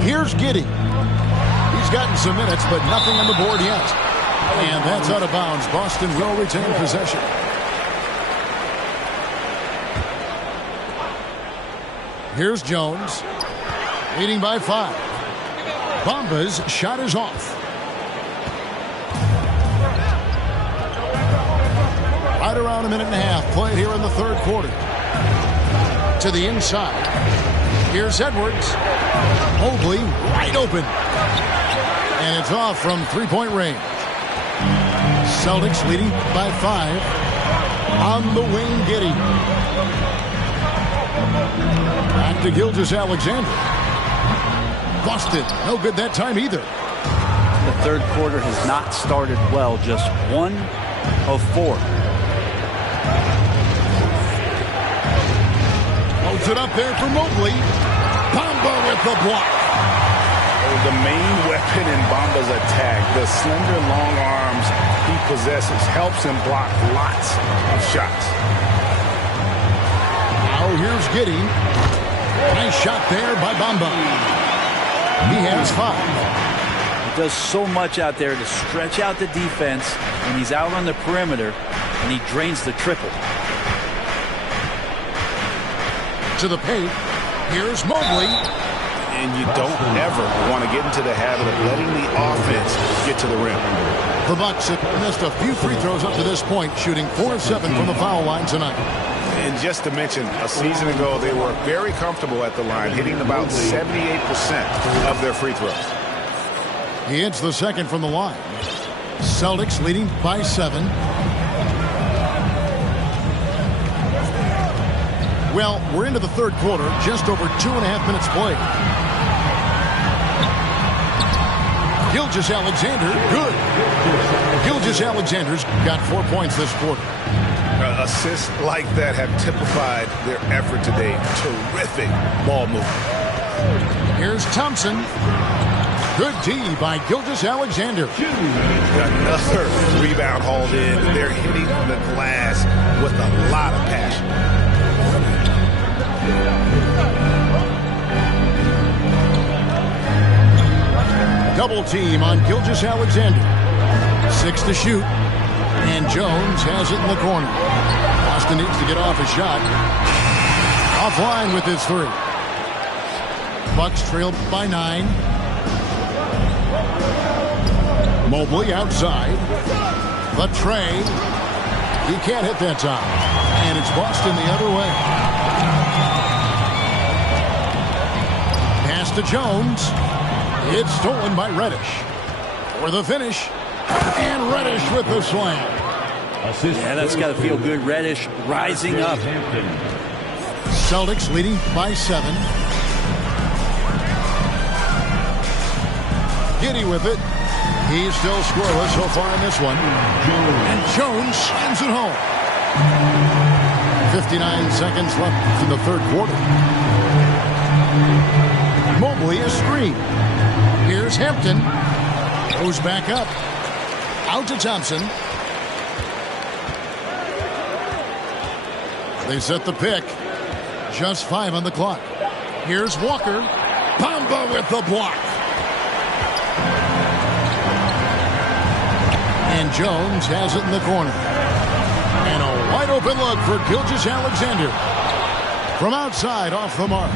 Here's Giddey. He's gotten some minutes, but nothing on the board yet. And that's out of bounds. Boston will retain possession. Here's Jones. Leading by 5. Bamba's shot is off. Right around a minute and a half played here in the third quarter. To the inside. Here's Edwards. Mobley wide open. And it's off from three-point range. Celtics leading by 5. On the wing, Giddey. Back to Gilgeous-Alexander. Busted. No good that time either. The third quarter has not started well. Just 1 of 4. Holds it up there for Mobley. Bamba with the block. The main weapon in Bamba's attack, the slender long arms he possesses, helps him block lots of shots. Now here's Giddey. Nice shot there by Bamba. He has 5. He does so much out there to stretch out the defense when he's out on the perimeter, and he drains the triple. To the paint. Here's Mobley. And you don't ever want to get into the habit of letting the offense get to the rim. The Bucks have missed a few free throws up to this point, shooting 4 of 7 from the foul line tonight. And just to mention, a season ago, they were very comfortable at the line, hitting about 78% of their free throws. He hits the second from the line. Celtics leading by 7. Well, we're into the third quarter, just over 2.5 minutes played. Gilgeous-Alexander, good. Gilgeous-Alexander's got 4 points this quarter. Assists like that have typified their effort today. Terrific ball movement. Here's Thompson. Good D by Gilgeous-Alexander. Another rebound hauled in. They're hitting the glass with a lot of passion. Double team on Gilgeous-Alexander. 6 to shoot. And Jones has it in the corner. Boston needs to get off a shot. Offline with his 3. Bucks trailed by 9. Mobley outside. The tray. He can't hit that time. And it's Boston the other way. Pass to Jones. It's stolen by Reddish. For the finish. And Reddish with the slam. Yeah, that's got to feel good. Reddish rising up. Celtics leading by 7. Giddey with it. He's still scoreless so far in this one. And Jones slams it home. 59 seconds left in the third quarter. Mobley is screen. Here's Hampton. Goes back up. Out to Thompson. They set the pick. Just 5 on the clock. Here's Walker. Bamba with the block. And Jones has it in the corner. And a wide open look for Gilgeous-Alexander. From outside, off the mark.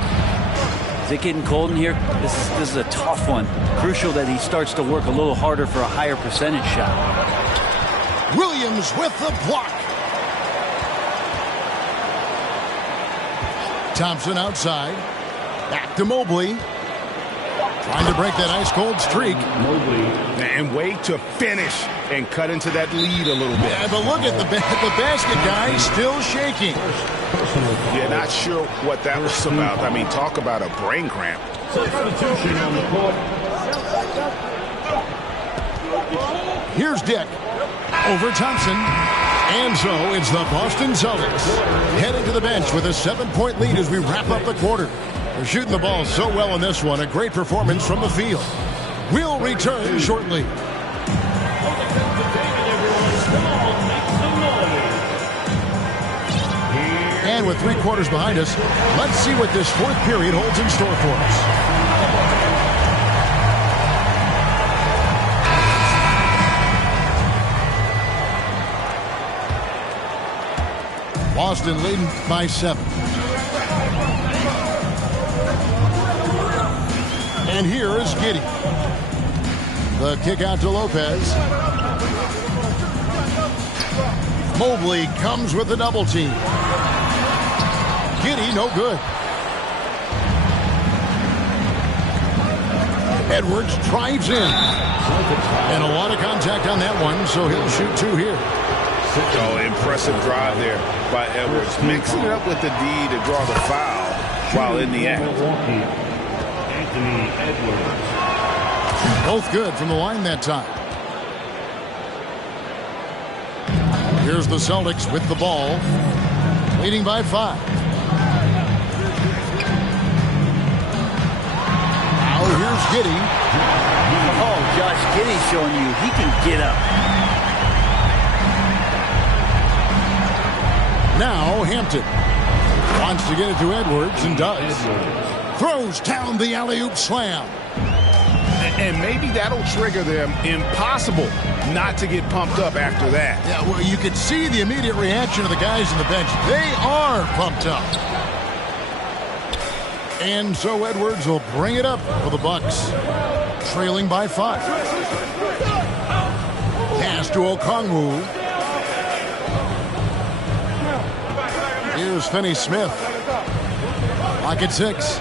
Is it getting cold in here? This is a tough one. Crucial that he starts to work a little harder for a higher percentage shot. Williams with the block. Thompson outside. Back to Mobley. Trying to break that ice-cold streak. And wait to finish and cut into that lead a little bit. Yeah, but look at the basket guy still shaking. Yeah, not sure what that was about. I mean, talk about a brain cramp. Substitution on the court. Here's Dick. Over Thompson. And so it's the Boston Celtics heading to the bench with a 7-point lead as we wrap up the quarter. They're shooting the ball so well in this one. A great performance from the field. We'll return shortly. And with 3 quarters behind us, let's see what this 4th period holds in store for us. Boston leading by 7. And here is Giddey. The kick out to Lopez. Mobley comes with the double team. Giddey, no good. Edwards drives in. And a lot of contact on that one, so he'll shoot 2 here. Oh, impressive drive there by Edwards. Mixing it up with the D to draw the foul while in the act. Anthony Edwards. Both good from the line that time. Here's the Celtics with the ball, leading by 5. Now here's Giddey. Oh, Josh Giddey showing you he can get up. Now Hampton wants to get it to Edwards and does. Throws down the alley-oop slam. And maybe that'll trigger them. Impossible not to get pumped up after that. Yeah, well, you could see the immediate reaction of the guys on the bench. They are pumped up. And so Edwards will bring it up for the Bucks, trailing by 5. Pass to Okongwu. Here's Finney-Smith. Lock at 6.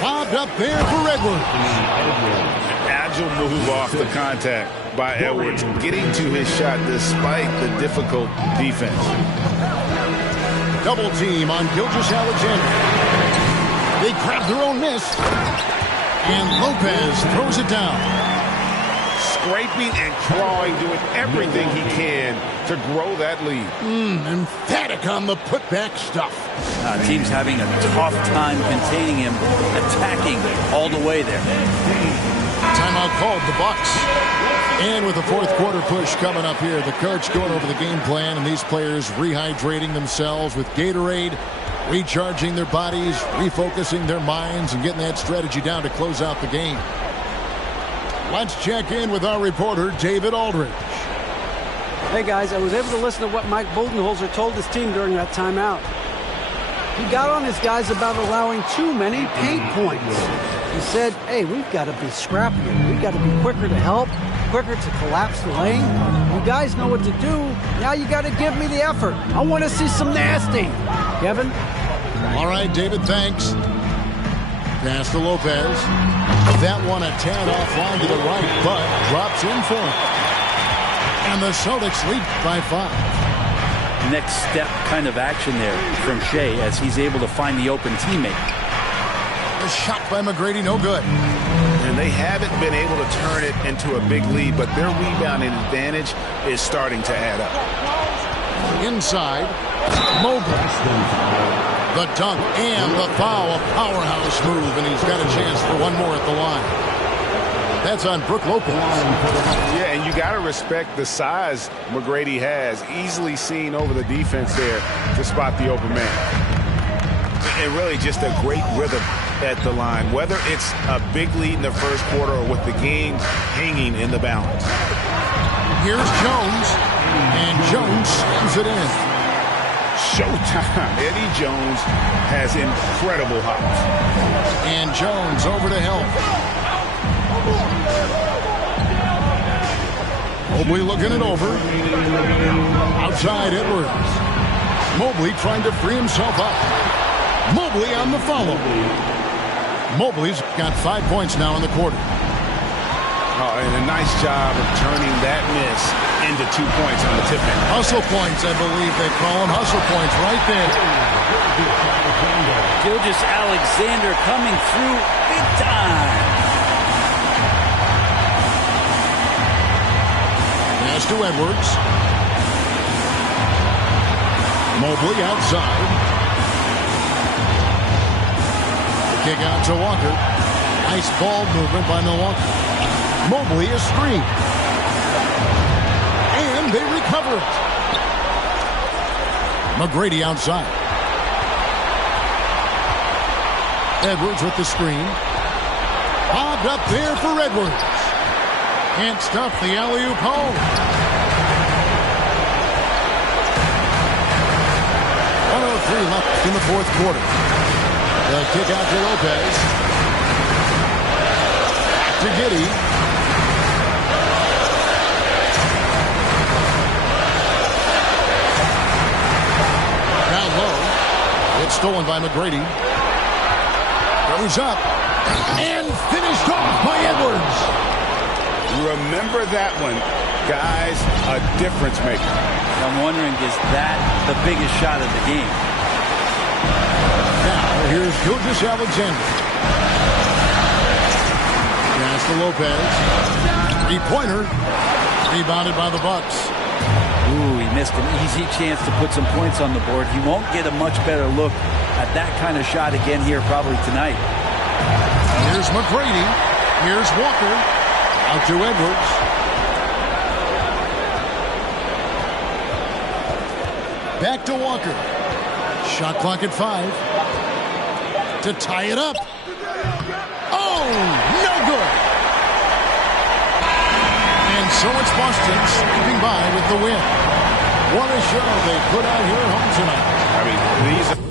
Bobbed up there for Edwards. Agile move off the contact by Edwards, getting to his shot despite the difficult defense. Double team on Gilgeous-Alexander. They grab their own miss. And Lopez throws it down. Scraping and clawing, doing everything he can to grow that lead. Emphatic on the putback stuff. Team's having a tough time containing him, attacking all the way there. Timeout called, the Bucks. And with the 4th quarter push coming up here, the coach going over the game plan, and these players rehydrating themselves with Gatorade, recharging their bodies, refocusing their minds, and getting that strategy down to close out the game. Let's check in with our reporter, David Aldridge. Hey, guys, I was able to listen to what Mike Budenholzer told his team during that timeout. He got on his guys about allowing too many paint points. He said, hey, we've got to be scrappier. We've got to be quicker to help, quicker to collapse the lane. You guys know what to do. Now you got to give me the effort. I want to see some nasty. Kevin? All right, David, thanks. Pass to Lopez. That one a tad offline to the right, but drops in for him. And the Celtics lead by 5. Next step kind of action there from Shea as he's able to find the open teammate. A shot by McGrady, no good. And they haven't been able to turn it into a big lead, but their rebounding advantage is starting to add up. Inside, Mobley. The dunk and the foul, a powerhouse move, and he's got a chance for one more at the line. That's on Brook Lopez. Yeah, and you got to respect the size McGrady has. Easily seen over the defense there to spot the open man. And really just a great rhythm at the line, whether it's a big lead in the 1st quarter or with the game hanging in the balance. Here's Jones, and Jones slams it in. Showtime. Eddie Jones has incredible hops. And Jones over to help. Mobley looking it over. Outside Edwards. Mobley trying to free himself up. Mobley on the follow. Mobley's got 5 points now in the quarter. Oh, and a nice job of turning that miss into 2 points on the tip-in. Hustle points, I believe they call them. Hustle points right there. Gilgeous-Alexander coming through big time. Pass to Edwards. Mobley outside. The kick out to Walker. Nice ball movement by Milwaukee. Mobley is screened. And they recover it. McGrady outside. Edwards with the screen. Bobbed up there for Edwards. Can't stuff the alley-oop home. 1:03 left in the fourth quarter. The kick out to Lopez. Back to Giddey. Down low. It's stolen by McGrady. Goes up. And finished off by Edwards. Remember that one. Guys, a difference maker. I'm wondering, is that the biggest shot of the game? Now, here's Gilgeous-Alexander. Pass to Lopez. Three-pointer. Rebounded by the Bucks. Ooh, he missed an easy chance to put some points on the board. He won't get a much better look at that kind of shot again here probably tonight. Here's McGrady. Here's Walker. Out to Edwards. Back to Walker. Shot clock at 5. To tie it up. Oh, no good. And so it's Boston scraping by with the win. What a show they put out here at home tonight. I mean, these are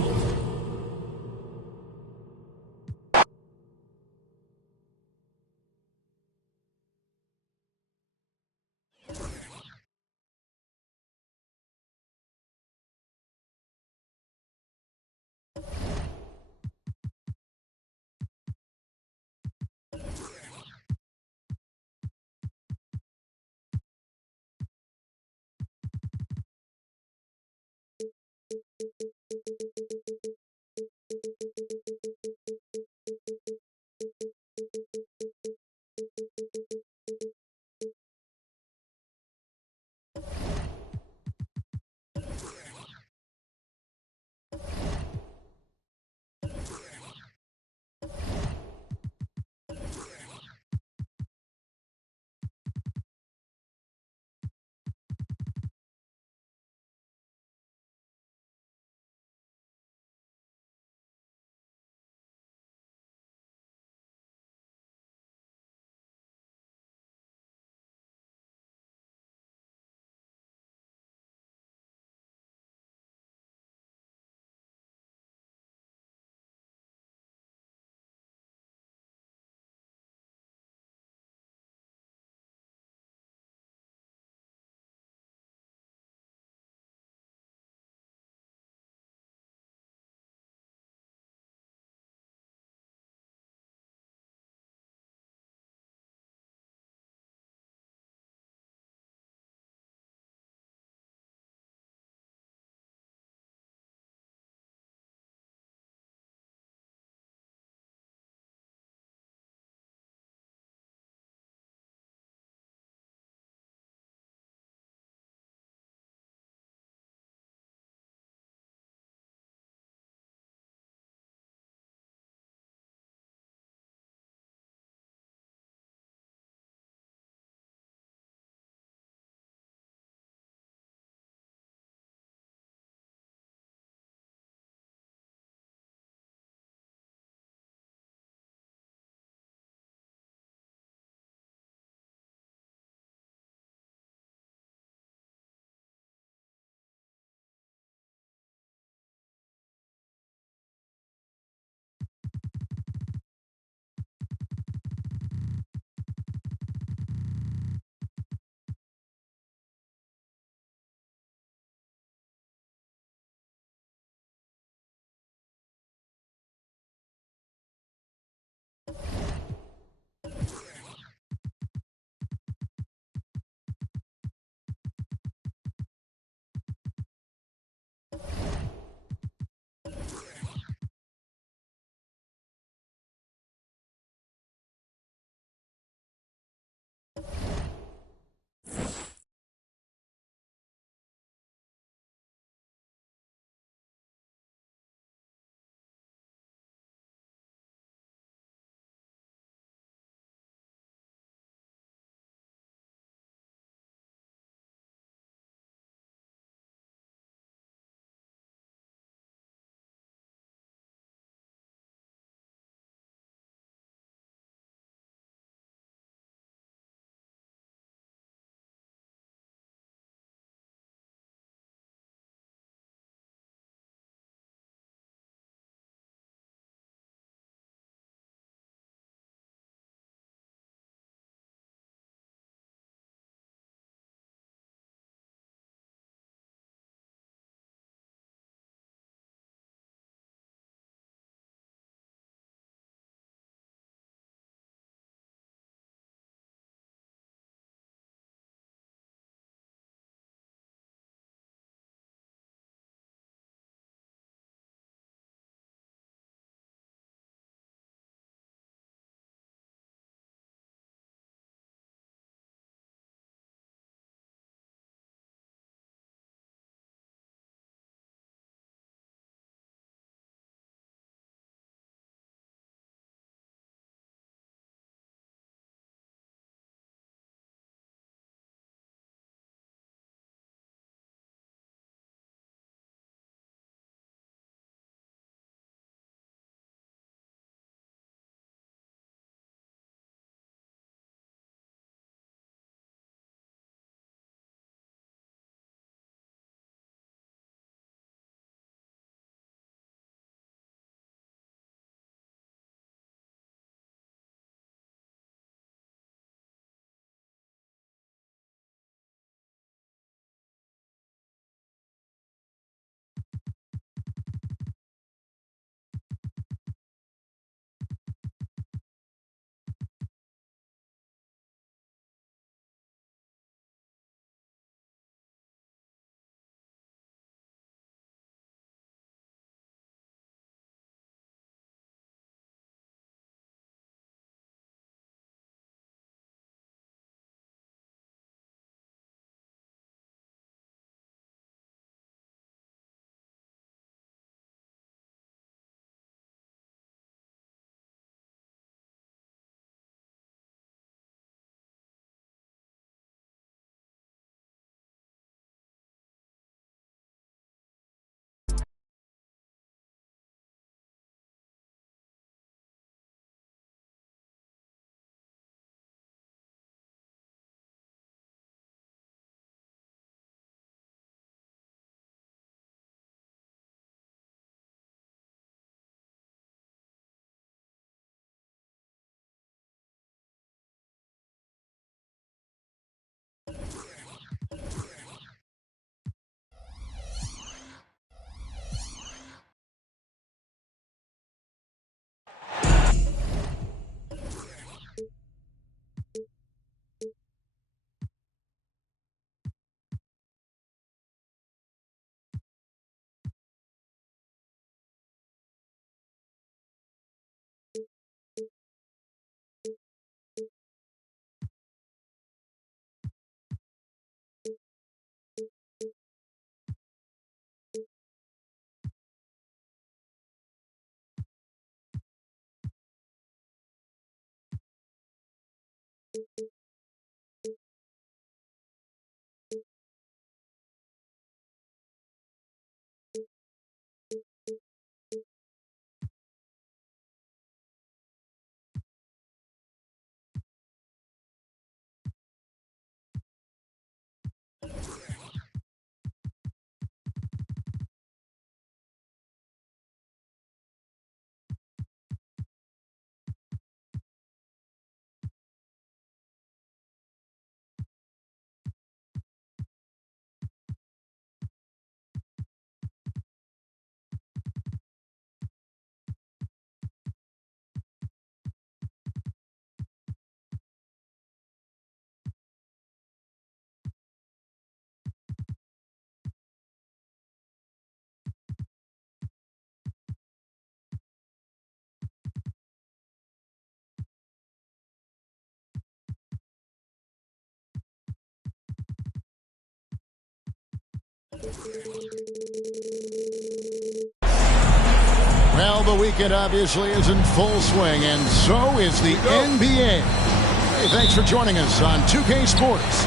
Well, the weekend obviously is in full swing, and so is the NBA. Hey, thanks for joining us on 2K Sports.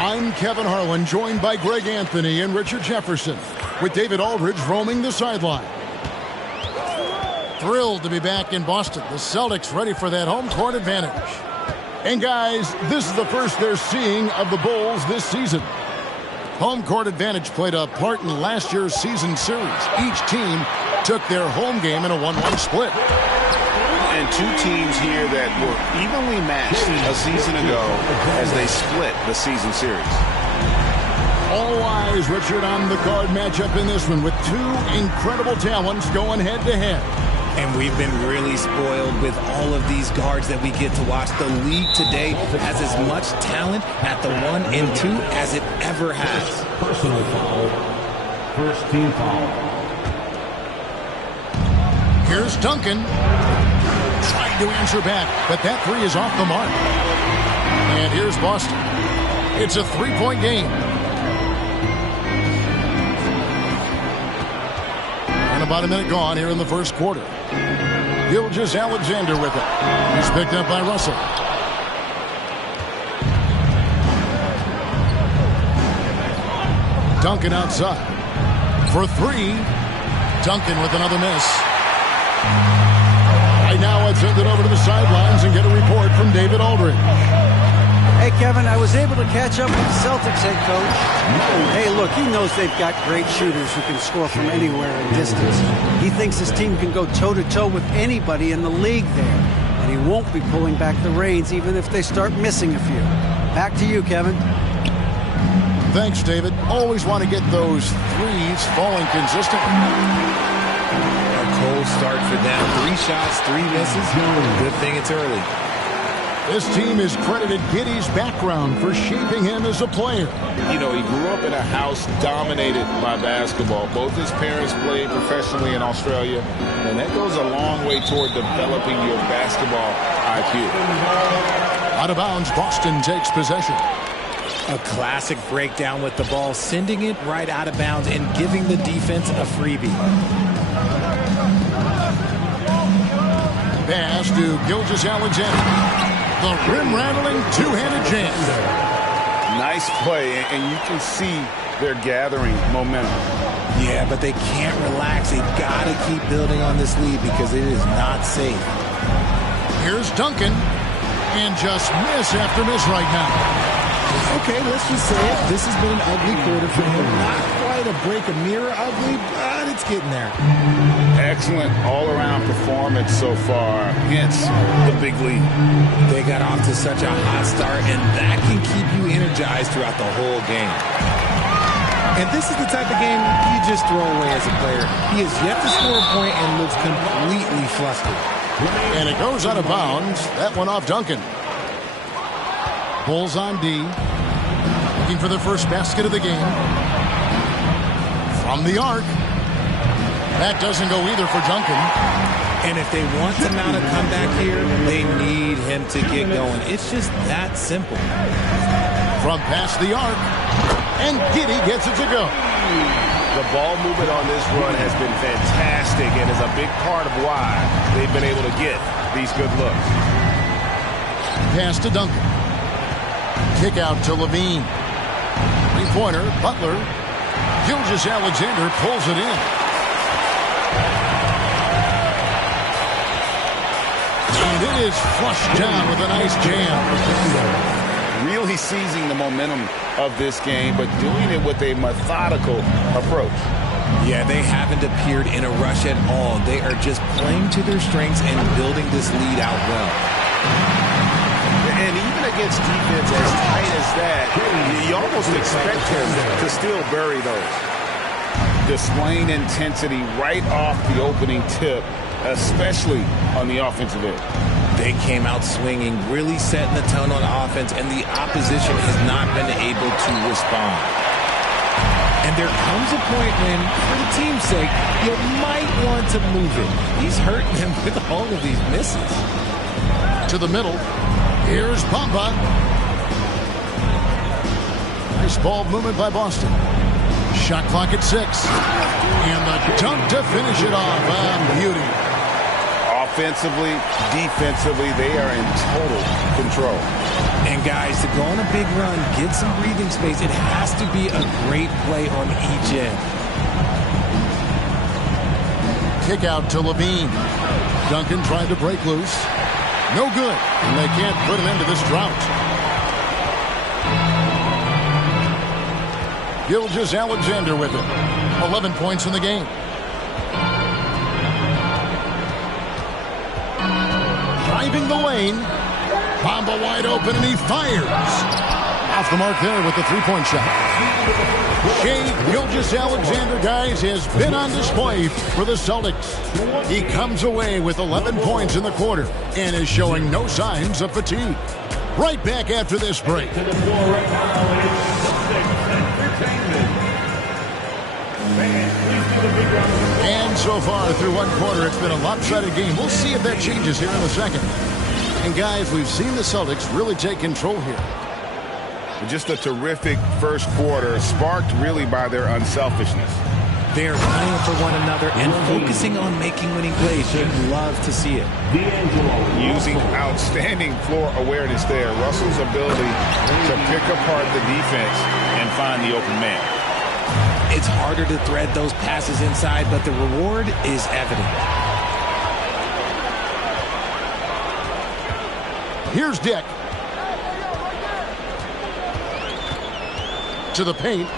I'm Kevin Harlan, joined by Greg Anthony and Richard Jefferson, with David Aldridge roaming the sideline. Thrilled to be back in Boston. The Celtics ready for that home court advantage. And guys, this is the first they're seeing of the Bulls this season. Home court advantage played a part in last year's season series. Each team took their home game in a 1-1 split. And two teams here that were evenly matched a season ago as they split the season series. All eyes, Richard, on the guard matchup in this one with two incredible talents going head-to-head. And we've been really spoiled with all of these guards that we get to watch. The league today has as much talent at the 1 and 2 as it ever has. Personal foul. First team foul. Here's Duncan. Trying to answer back, but that three is off the mark. And here's Boston. It's a 3-point game. And about a minute gone here in the first quarter. Gilgeous-Alexander with it. He's picked up by Russell. Duncan outside. For three. Duncan with another miss. Right now, I'd send it over to the sidelines and get a report from David Aldridge. Hey, Kevin, I was able to catch up with the Celtics head coach. Hey, look, he knows they've got great shooters who can score from anywhere in distance. He thinks his team can go toe-to-toe with anybody in the league there. And he won't be pulling back the reins even if they start missing a few. Back to you, Kevin. Thanks, David. Always want to get those threes falling consistently. A cold start for them. 3 shots, 3 misses. Good thing it's early. This team is credited Giddey's background for shaping him as a player. You know, he grew up in a house dominated by basketball. Both his parents played professionally in Australia, and that goes a long way toward developing your basketball IQ. Out of bounds, Boston takes possession. A classic breakdown with the ball, sending it right out of bounds and giving the defense a freebie. Pass to Gilgeous-Alexander. The rim-rattling two-handed jam. Nice play, and you can see they're gathering momentum. Yeah, but they can't relax. They've got to keep building on this lead because it is not safe. Here's Duncan, and just miss after miss right now. Okay, let's just say it. This has been an ugly quarter for him. Not quite a break a mirror ugly, but it's getting there. Excellent all-around performance so far against the big lead. They got off to such a hot start, and that can keep you energized throughout the whole game. And this is the type of game you just throw away as a player. He has yet to score a point and looks completely flustered. And it goes out of bounds. That one off Duncan. Bulls on D. Looking for their first basket of the game. From the arc. That doesn't go either for Duncan. And if they want to mount a comeback here, they need him to get going. It's just that simple. From past the arc. And Giddey gets it to go. The ball movement on this run has been fantastic and is a big part of why they've been able to get these good looks. Pass to Duncan. Kick out to Levine. Three-pointer, Butler. Gilgeous-Alexander pulls it in. And it is flushed down with a nice jam. Really seizing the momentum of this game, but doing it with a methodical approach. Yeah, they haven't appeared in a rush at all. They are just playing to their strengths and building this lead out well. And even against defense as tight as that, you almost expect him to still bury those. Displaying intensity right off the opening tip, especially on the offensive end. They came out swinging, really setting the tone on offense, and the opposition has not been able to respond. And there comes a point when, for the team's sake, you might want to move it. He's hurting them with all of these misses. To the middle. Here's Bamba. Nice ball movement by Boston. Shot clock at 6. And the dunk to finish it off. Beauty. Offensively, defensively, they are in total control. And guys, to go on a big run, get some breathing space, it has to be a great play on each end. Kick out to Levine. Duncan tried to break loose. No good. And they can't put an end to this drought. Gilgeous-Alexander with it. 11 points in the game. Driving the lane. Bamba wide open, and he fires. Off the mark there with the three-point shot. Shai Gilgeous-Alexander, guys, has been on display for the Celtics. He comes away with 11 points in the quarter and is showing no signs of fatigue. Right back after this break. And so far through one quarter, it's been a lopsided game. We'll see if that changes here in the second. And guys, we've seen the Celtics really take control here. Just a terrific first quarter, sparked really by their unselfishness. They're playing for one another and focusing on making winning plays. You'd love to see it. Using outstanding floor awareness there. Russell's ability to pick apart the defense and find the open man. It's harder to thread those passes inside, but the reward is evident. Here's Dick. To the paint.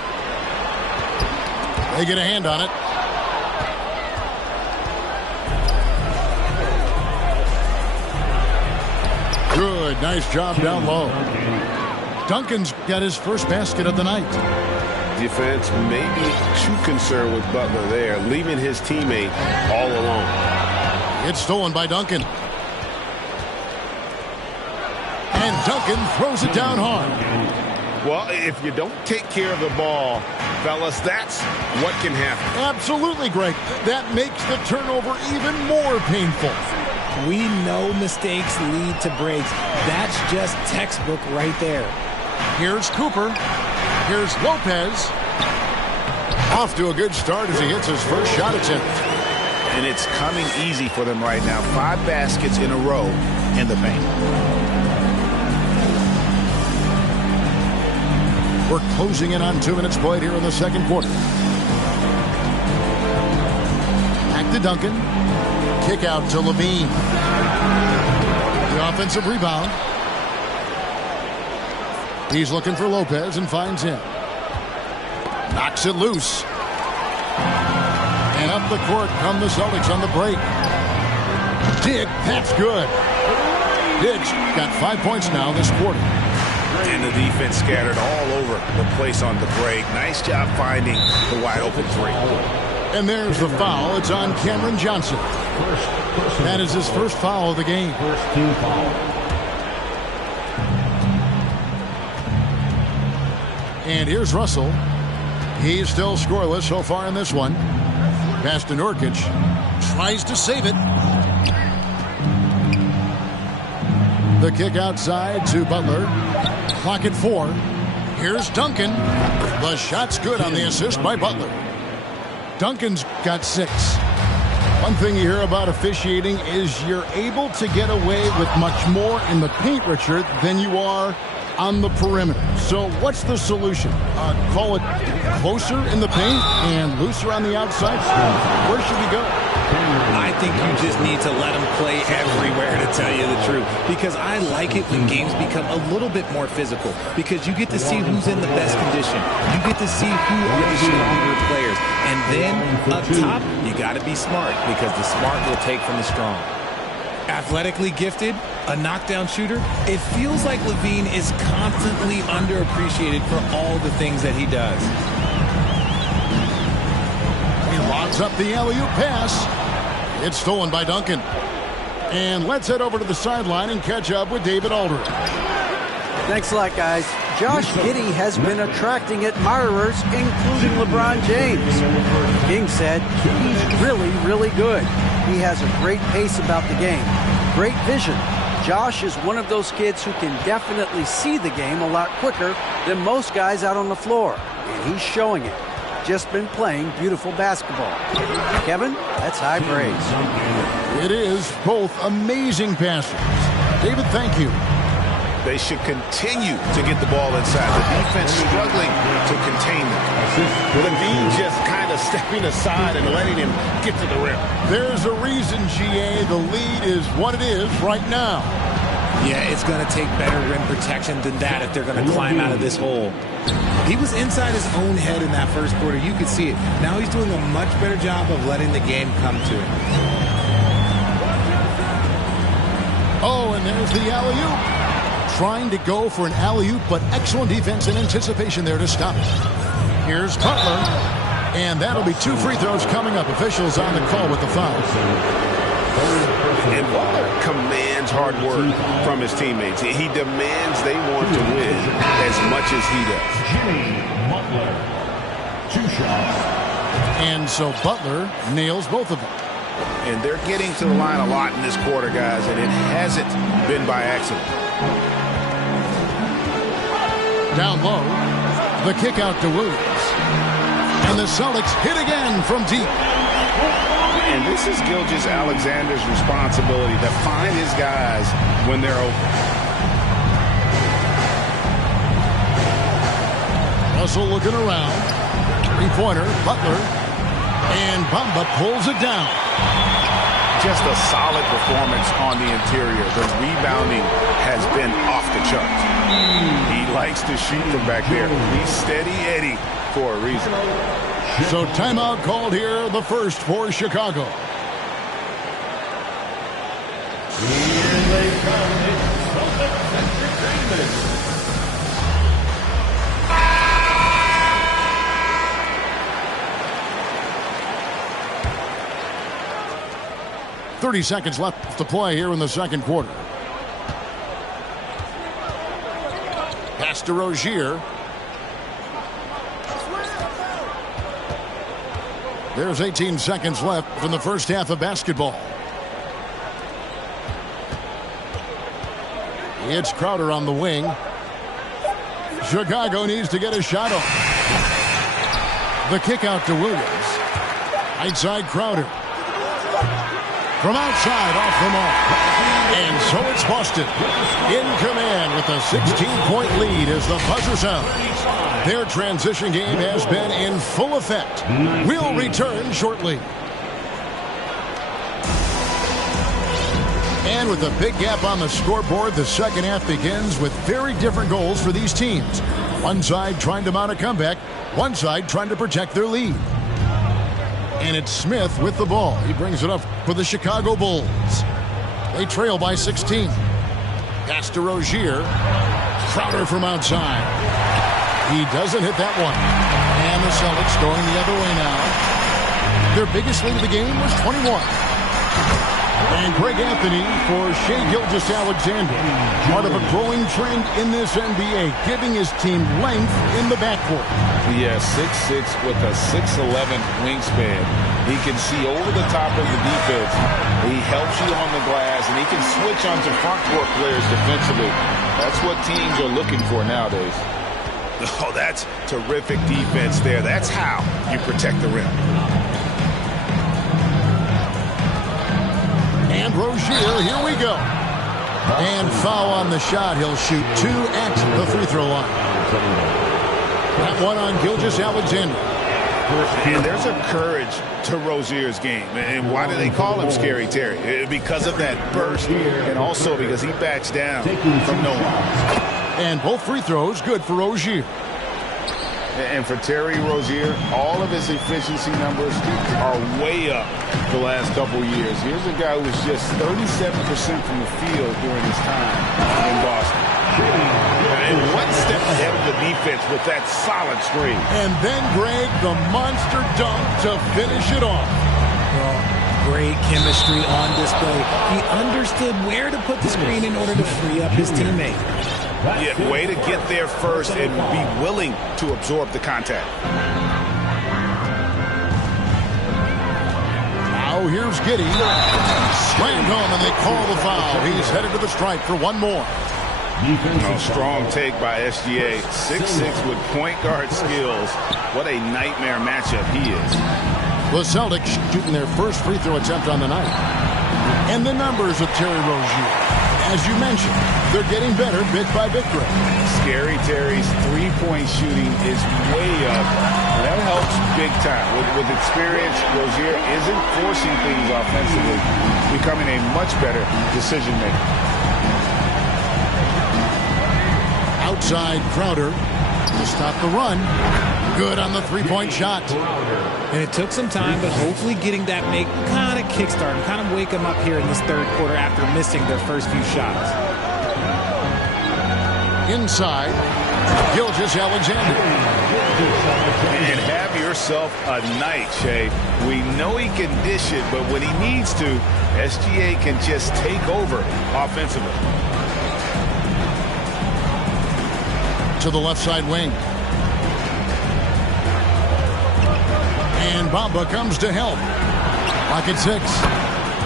They get a hand on it. Good. Nice job down low. Duncan's got his first basket of the night. Defense may be too concerned with Butler there, leaving his teammate all alone. It's stolen by Duncan. And Duncan throws it down hard. Well, if you don't take care of the ball, fellas, that's what can happen. Absolutely, Greg. That makes the turnover even more painful. We know mistakes lead to breaks. That's just textbook right there. Here's Cooper. Here's Lopez. Off to a good start as he hits his first shot attempt. And it's coming easy for them right now. 5 baskets in a row in the paint. We're closing in on 2 minutes played here in the second quarter. Back to Duncan. Kick out to Levine. The offensive rebound. He's looking for Lopez and finds him. Knocks it loose. And up the court come the Celtics on the break. Dick, that's good. Dick's got 5 points now this quarter. And the defense scattered all over the place on the break. Nice job finding the wide open three. And there's the foul. It's on Cameron Johnson. That is his first foul of the game. First team foul. And here's Russell. He's still scoreless so far in this one. Pass to Nurkic. Tries to save it. The kick outside to Butler. Clock at 4. Here's Duncan. The shot's good on the assist by Butler. Duncan's got 6. One thing you hear about officiating is you're able to get away with much more in the paint, Richard, than you are on the perimeter. So what's the solution? Call it closer in the paint and looser on the outside? Where should we go? I think you just need to let them play everywhere, to tell you the truth. Because I like it when games become a little bit more physical. Because you get to see who's in the best condition. You get to see who are the stronger players. And then up top, you got to be smart. Because the smart will take from the strong. Athletically gifted, a knockdown shooter. It feels like Levine is constantly underappreciated for all the things that he does. He lobs up the alley-oop pass. It's stolen by Duncan. And let's head over to the sideline and catch up with David Aldridge. Thanks a lot, guys. Josh Giddey has been attracting admirers, including LeBron James. The King said he's really, really good. He has a great pace about the game, great vision. Josh is one of those kids who can definitely see the game a lot quicker than most guys out on the floor, and he's showing it. just been playing beautiful basketball. Kevin, that's high praise. It is both amazing passes. David, thank you. They should continue to get the ball inside. The defense struggling to contain them. Levine just kind of stepping aside and letting him get to the rim. There's a reason, GA, the lead is what it is right now. Yeah, it's going to take better rim protection than that if they're going to climb out of this hole. He was inside his own head in that first quarter. You could see it. Now he's doing a much better job of letting the game come to him. Oh, and there's the alley-oop. Trying to go for an alley-oop, but excellent defense and anticipation there to stop it. Here's Butler, and that'll be 2 free throws coming up. Officials on the call with the foul. And Butler commands hard work from his teammates. He demands they want to win as much as he does. Jimmy Butler, 2 shots. And so Butler nails both of them. And they're getting to the line a lot in this quarter, guys, and it hasn't been by accident. Down low, the kick out to Williams. And the Celtics hit again from deep. And this is Gilgeous-Alexander's responsibility to find his guys when they're open. Russell looking around. Three-pointer, Butler. And Bamba pulls it down. Just a solid performance on the interior. The rebounding has been off the charts. He likes to shoot from back there. He's steady Eddie for a reason. So timeout called here, the first for Chicago. Here they come. It's Celtics Entertainment. 30 seconds left to play here in the second quarter. Pass to Rozier. There's 18 seconds left in the first half of basketball. It's Crowder on the wing. Chicago needs to get a shot off. The kick out to Williams. Right side Crowder. From outside, off the mark. And so it's Boston in command with a 16-point lead as the buzzer sounds. Their transition game has been in full effect. We'll return shortly. And with a big gap on the scoreboard, the second half begins with very different goals for these teams. One side trying to mount a comeback, one side trying to protect their lead. And it's Smith with the ball. He brings it up for the Chicago Bulls. They trail by 16. Pass to Rozier. Crowder from outside. He doesn't hit that one. And the Celtics going the other way now. Their biggest lead of the game was 21. And Greg Anthony for Shai Gilgeous-Alexander. Part of a growing trend in this NBA, giving his team length in the backcourt. Yeah, 6'6" with a 6'11" wingspan. He can see over the top of the defense. He helps you on the glass, and he can switch onto front court players defensively. That's what teams are looking for nowadays. Oh, that's terrific defense there. That's how you protect the rim. And Rozier, here we go. And foul on the shot. He'll shoot 2 at the free throw line. That one on Gilgeous-Alexander. And there's a courage to Rozier's game. And why do they call him Scary Terry? Because of that burst, and also because he backs down from no one. And both free throws good for Rozier. And for Terry Rozier, all of his efficiency numbers are way up the last couple years. Here's a guy who was just 37% from the field during his time in Boston. And one step ahead of the defense with that solid screen. And then, Greg, the monster dunk to finish it off. Well, great chemistry on display. He understood where to put the screen in order to free up his teammate. Yeah, way to get there first and be willing to absorb the contact. Now here's Giddey. Slammed home and they call the foul. He's headed to the stripe for one more. Strong take by SGA. 6'6" with point guard skills. What a nightmare matchup he is. The Celtics shooting their first free throw attempt on the night. And the numbers of Terry Rozier. As you mentioned, they're getting better bit by bit, Greg. Scary Terry's three-point shooting is way up. That helps big time. With experience, Rozier isn't forcing things offensively, becoming a much better decision maker. Outside Crowder to stop the run. Good on the three-point shot. And it took some time, but hopefully getting that make kind of kickstart him, kind of wake him up here in this third quarter after missing their first few shots. Inside, Gilgeous-Alexander. And have yourself a night, Shea. We know he can dish it, but when he needs to, SGA can just take over offensively. To the left side wing. And Bamba comes to help. Pocket 6.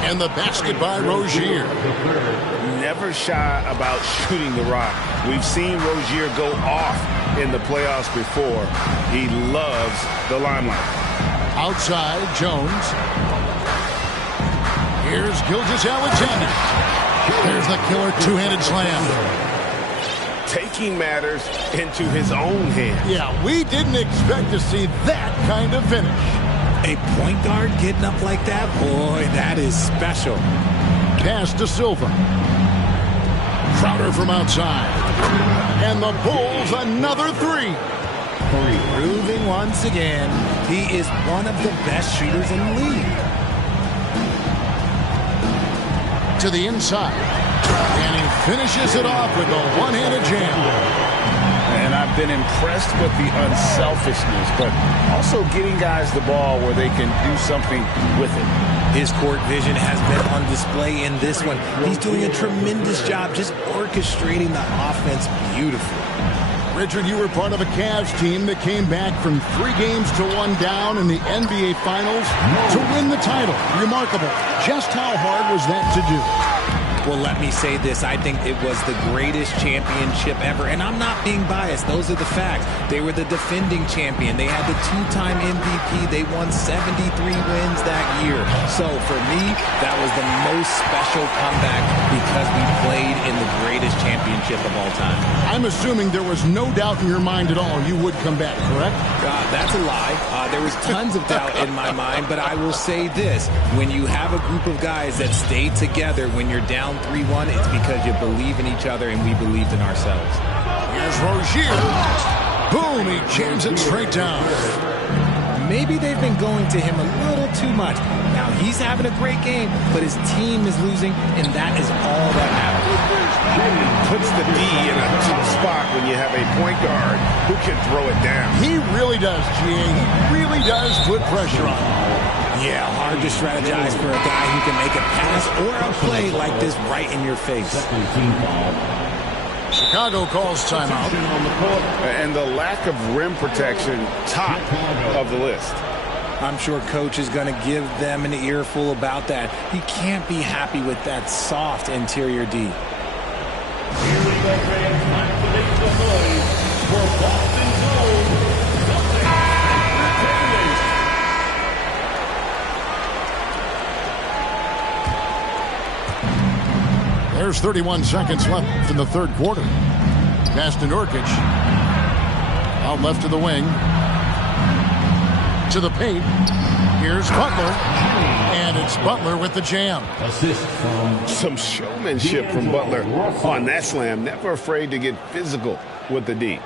And the basket by Rozier. Never shy about shooting the rock. We've seen Rozier go off in the playoffs before. He loves the limelight. Outside, Jones. Here's Gilgeous-Alexander. There's the killer two-handed slam. Taking matters into his own hands. Yeah, we didn't expect to see that kind of finish. A point guard getting up like that? Boy, that is special. Pass to Silva. Crowder from outside. And the Bulls another three. Proving once again, he is one of the best shooters in the league. To the inside. And he finishes it off with a one-handed jam. And I've been impressed with the unselfishness, but also getting guys the ball where they can do something with it. His court vision has been on display in this one. He's doing a tremendous job just orchestrating the offense beautifully. Richard, you were part of a Cavs team that came back from 3 games to 1 down in the NBA Finals to win the title. Remarkable. Just how hard was that to do? Well, let me say this. I think it was the greatest championship ever. And I'm not being biased. Those are the facts. They were the defending champion. They had the 2-time MVP. They won 73 wins that year. So for me, that was the most special comeback because we played in the greatest championship of all time. I'm assuming there was no doubt in your mind at all you would come back, correct? That's a lie. There was tons of doubt in my mind, but I will say this. When you have a group of guys that stay together when you're down 3-1, it's because you believe in each other and we believed in ourselves. Here's Rozier. Boom, he jams it straight down. Maybe they've been going to him a little too much. Now, he's having a great game, but his team is losing, and that is all that matters. Puts the D in a tough spot when you have a point guard who can throw it down. He really does, GA. He really does put pressure on him. Yeah, hard to strategize for a guy who can make a pass or a play like this right in your face. Chicago calls timeout. And the lack of rim protection, top of the list. I'm sure coach is going to give them an earful about that. He can't be happy with that soft interior D. Here we go, fans. Time to make the noise for Boston Zone. There's 31 seconds left in the third quarter. Pass to Nurkic. Out left to the wing. To the paint. Here's Butler. And it's Butler with the jam. Assist from some showmanship from Butler on that slam. Never afraid to get physical with the D.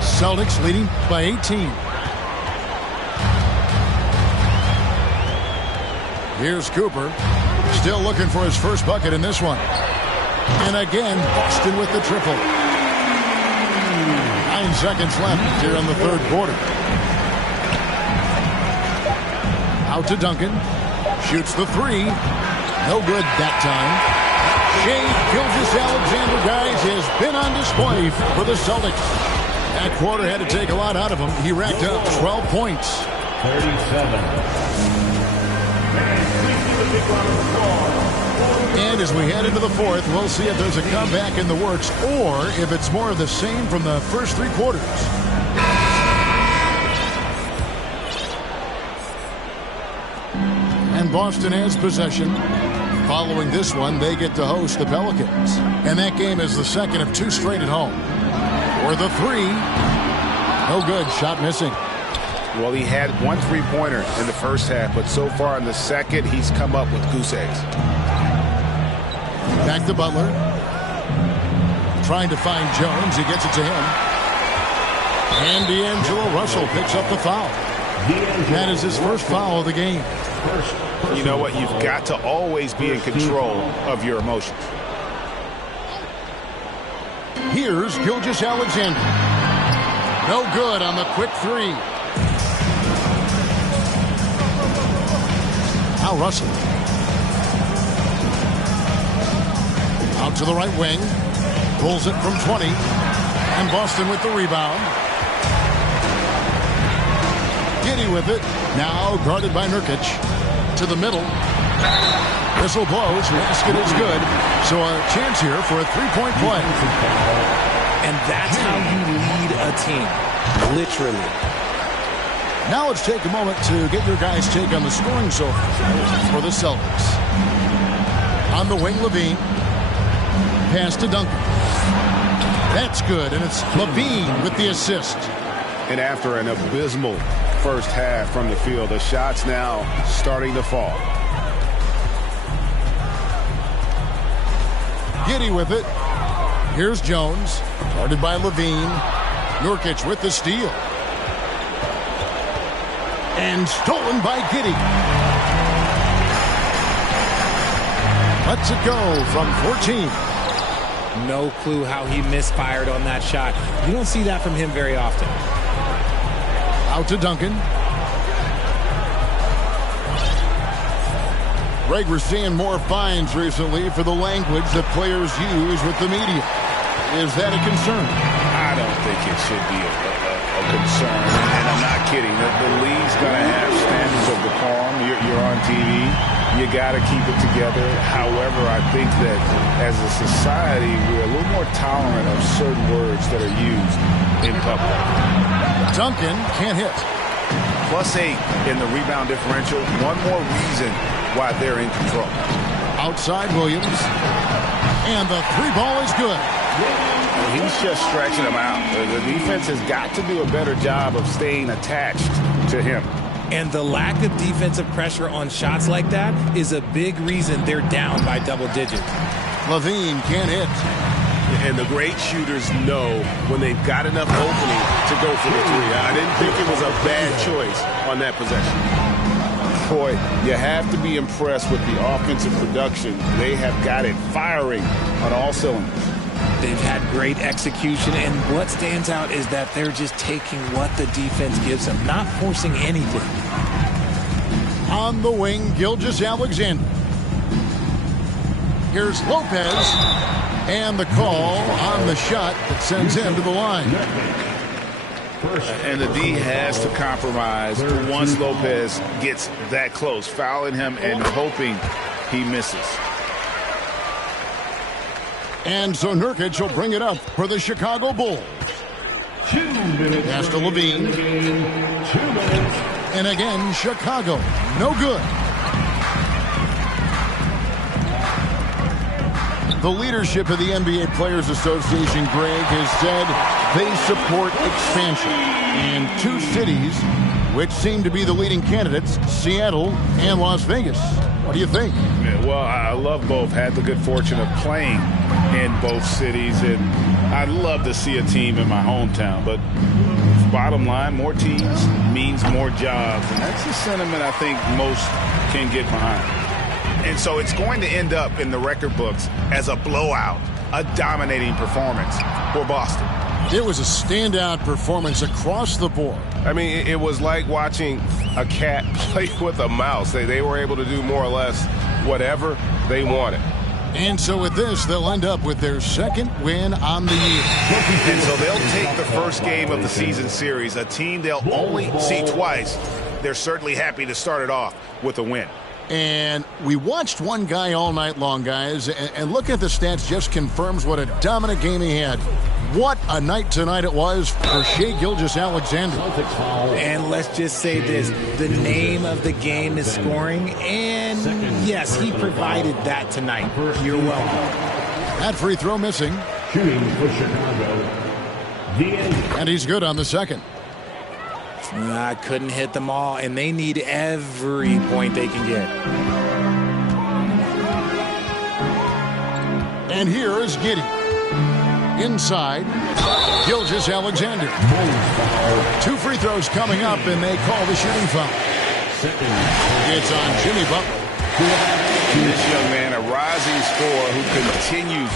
Celtics leading by 18. Here's Cooper. Still looking for his first bucket in this one. And again, Boston with the triple. 9 seconds left here in the third quarter. Out to Duncan. Shoots the 3. No good that time. Shea Gilgeous-Alexander, guys, has been on display for the Celtics. That quarter had to take a lot out of him. He racked up 12 points. 37. And please give a big round of applause And as we head into the fourth, we'll see if there's a comeback in the works or if it's more of the same from the first 3 quarters. And Boston has possession. Following this one, they get to host the Pelicans. And that game is the second of 2 straight at home. For the 3. No good. Shot missing. Well, he had 1 3-pointer in the first half, but so far in the second, he's come up with goose eggs. Back to Butler. Trying to find Jones. He gets it to him. And D'Angelo Russell picks up the foul. That is his first foul of the game. You know what? You've got to always be in control of your emotions. Here's Gilgeous-Alexander. No good on the quick 3. Now Russell. Out to the right wing. Pulls it from 20. And Boston with the rebound. Giddey with it. Now guarded by Nurkic. To the middle. Whistle blows. Basket is good. So a chance here for a 3-point play. And that's how you lead a team. Literally. Now let's take a moment to get your guys' take on the scoring so far for the Celtics. On the wing, Levine. Pass to Duncan. That's good, and it's Levine with the assist. And after an abysmal first half from the field, the shots now starting to fall. Giddey with it. Here's Jones. Guarded by Levine. Nurkic with the steal. And stolen by Giddey. Lets it go from 14. No clue how he misfired on that shot. You don't see that from him very often. Out to Duncan. Greg, we're seeing more fines recently for the language that players use with the media. Is that a concern? I don't think it should be a concern, and I'm not kidding. The league's going to have standards of decorum. You're on TV. You got to keep it together. However, I think that as a society, we're a little more tolerant of certain words that are used in public. Duncan can't hit. +8 in the rebound differential. One more reason why they're in control. Outside Williams. And the 3 ball is good. He's just stretching them out. The defense has got to do a better job of staying attached to him. And the lack of defensive pressure on shots like that is a big reason they're down by double digits. Levine can't hit. And the great shooters know when they've got enough opening to go for the 3. I didn't think it was a bad choice on that possession. Boy, you have to be impressed with the offensive production. They have got it firing on all cylinders. They've had great execution, and what stands out is that they're just taking what the defense gives them, not forcing anything. On the wing, Gilgeous-Alexander. Here's Lopez. And the call on the shot that sends him to the line. And the D has to compromise once Lopez gets that close, fouling him and hoping he misses. And so Nurkic will bring it up for the Chicago Bulls. 2 minutes. Pass to Levine. 2 minutes. And again, Chicago. No good. The leadership of the NBA Players Association, Greg, has said they support expansion in 2 cities, which seem to be the leading candidates, Seattle and Las Vegas. What do you think? Yeah, well, I love both. Had the good fortune of playing in both cities, and I'd love to see a team in my hometown. But bottom line, more teams means more jobs, and that's a sentiment I think most can get behind. And so it's going to end up in the record books as a blowout, a dominating performance for Boston. It was a standout performance across the board. I mean, it was like watching a cat play with a mouse. They were able to do more or less whatever they wanted. And so with this, they'll end up with their 2nd win on the year. And so they'll take the first game of the season series, a team they'll only see twice. They're certainly happy to start it off with a win. And we watched one guy all night long, guys, and looking at the stats just confirms what a dominant game he had. What a night tonight it was for Shai Gilgeous-Alexander. And let's just say this, the name of the game is scoring, and yes, he provided that tonight. You're welcome. That free throw missing. Shooting for Chicago, and he's good on the second. I couldn't hit them all, and they need every point they can get. And here is Giddey. Inside, Gilgeous-Alexander. 2 free throws coming up, and they call the shooting foul. It's on Jimmy Butler. This young man, a rising scorer who continues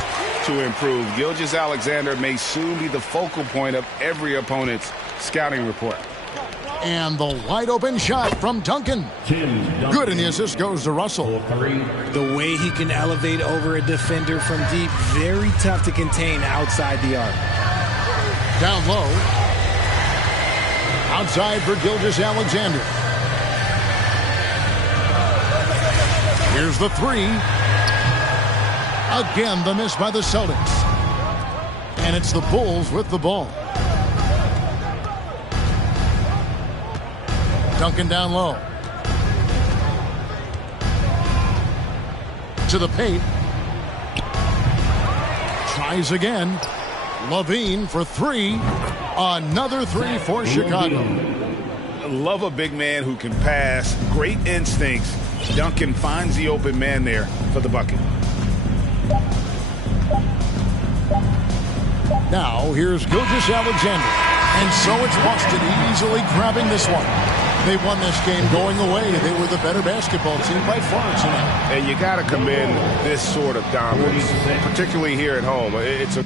to improve. Gilgeous-Alexander may soon be the focal point of every opponent's scouting report. And the wide open shot from Duncan. Good, and the assist goes to Russell. The way he can elevate over a defender from deep, very tough to contain outside the arc. Down low. Outside for Gilgeous-Alexander. Here's the 3. Again, the miss by the Celtics. And it's the Bulls with the ball. Duncan down low. To the paint. Tries again. Levine for 3. Another 3 for Chicago. Love a big man who can pass. Great instincts. Duncan finds the open man there for the bucket. Now here's Gilgeous-Alexander. And so it's Boston easily grabbing this one. They won this game going away. They were the better basketball team by far tonight. And you got to commend this sort of dominance, particularly here at home. It's a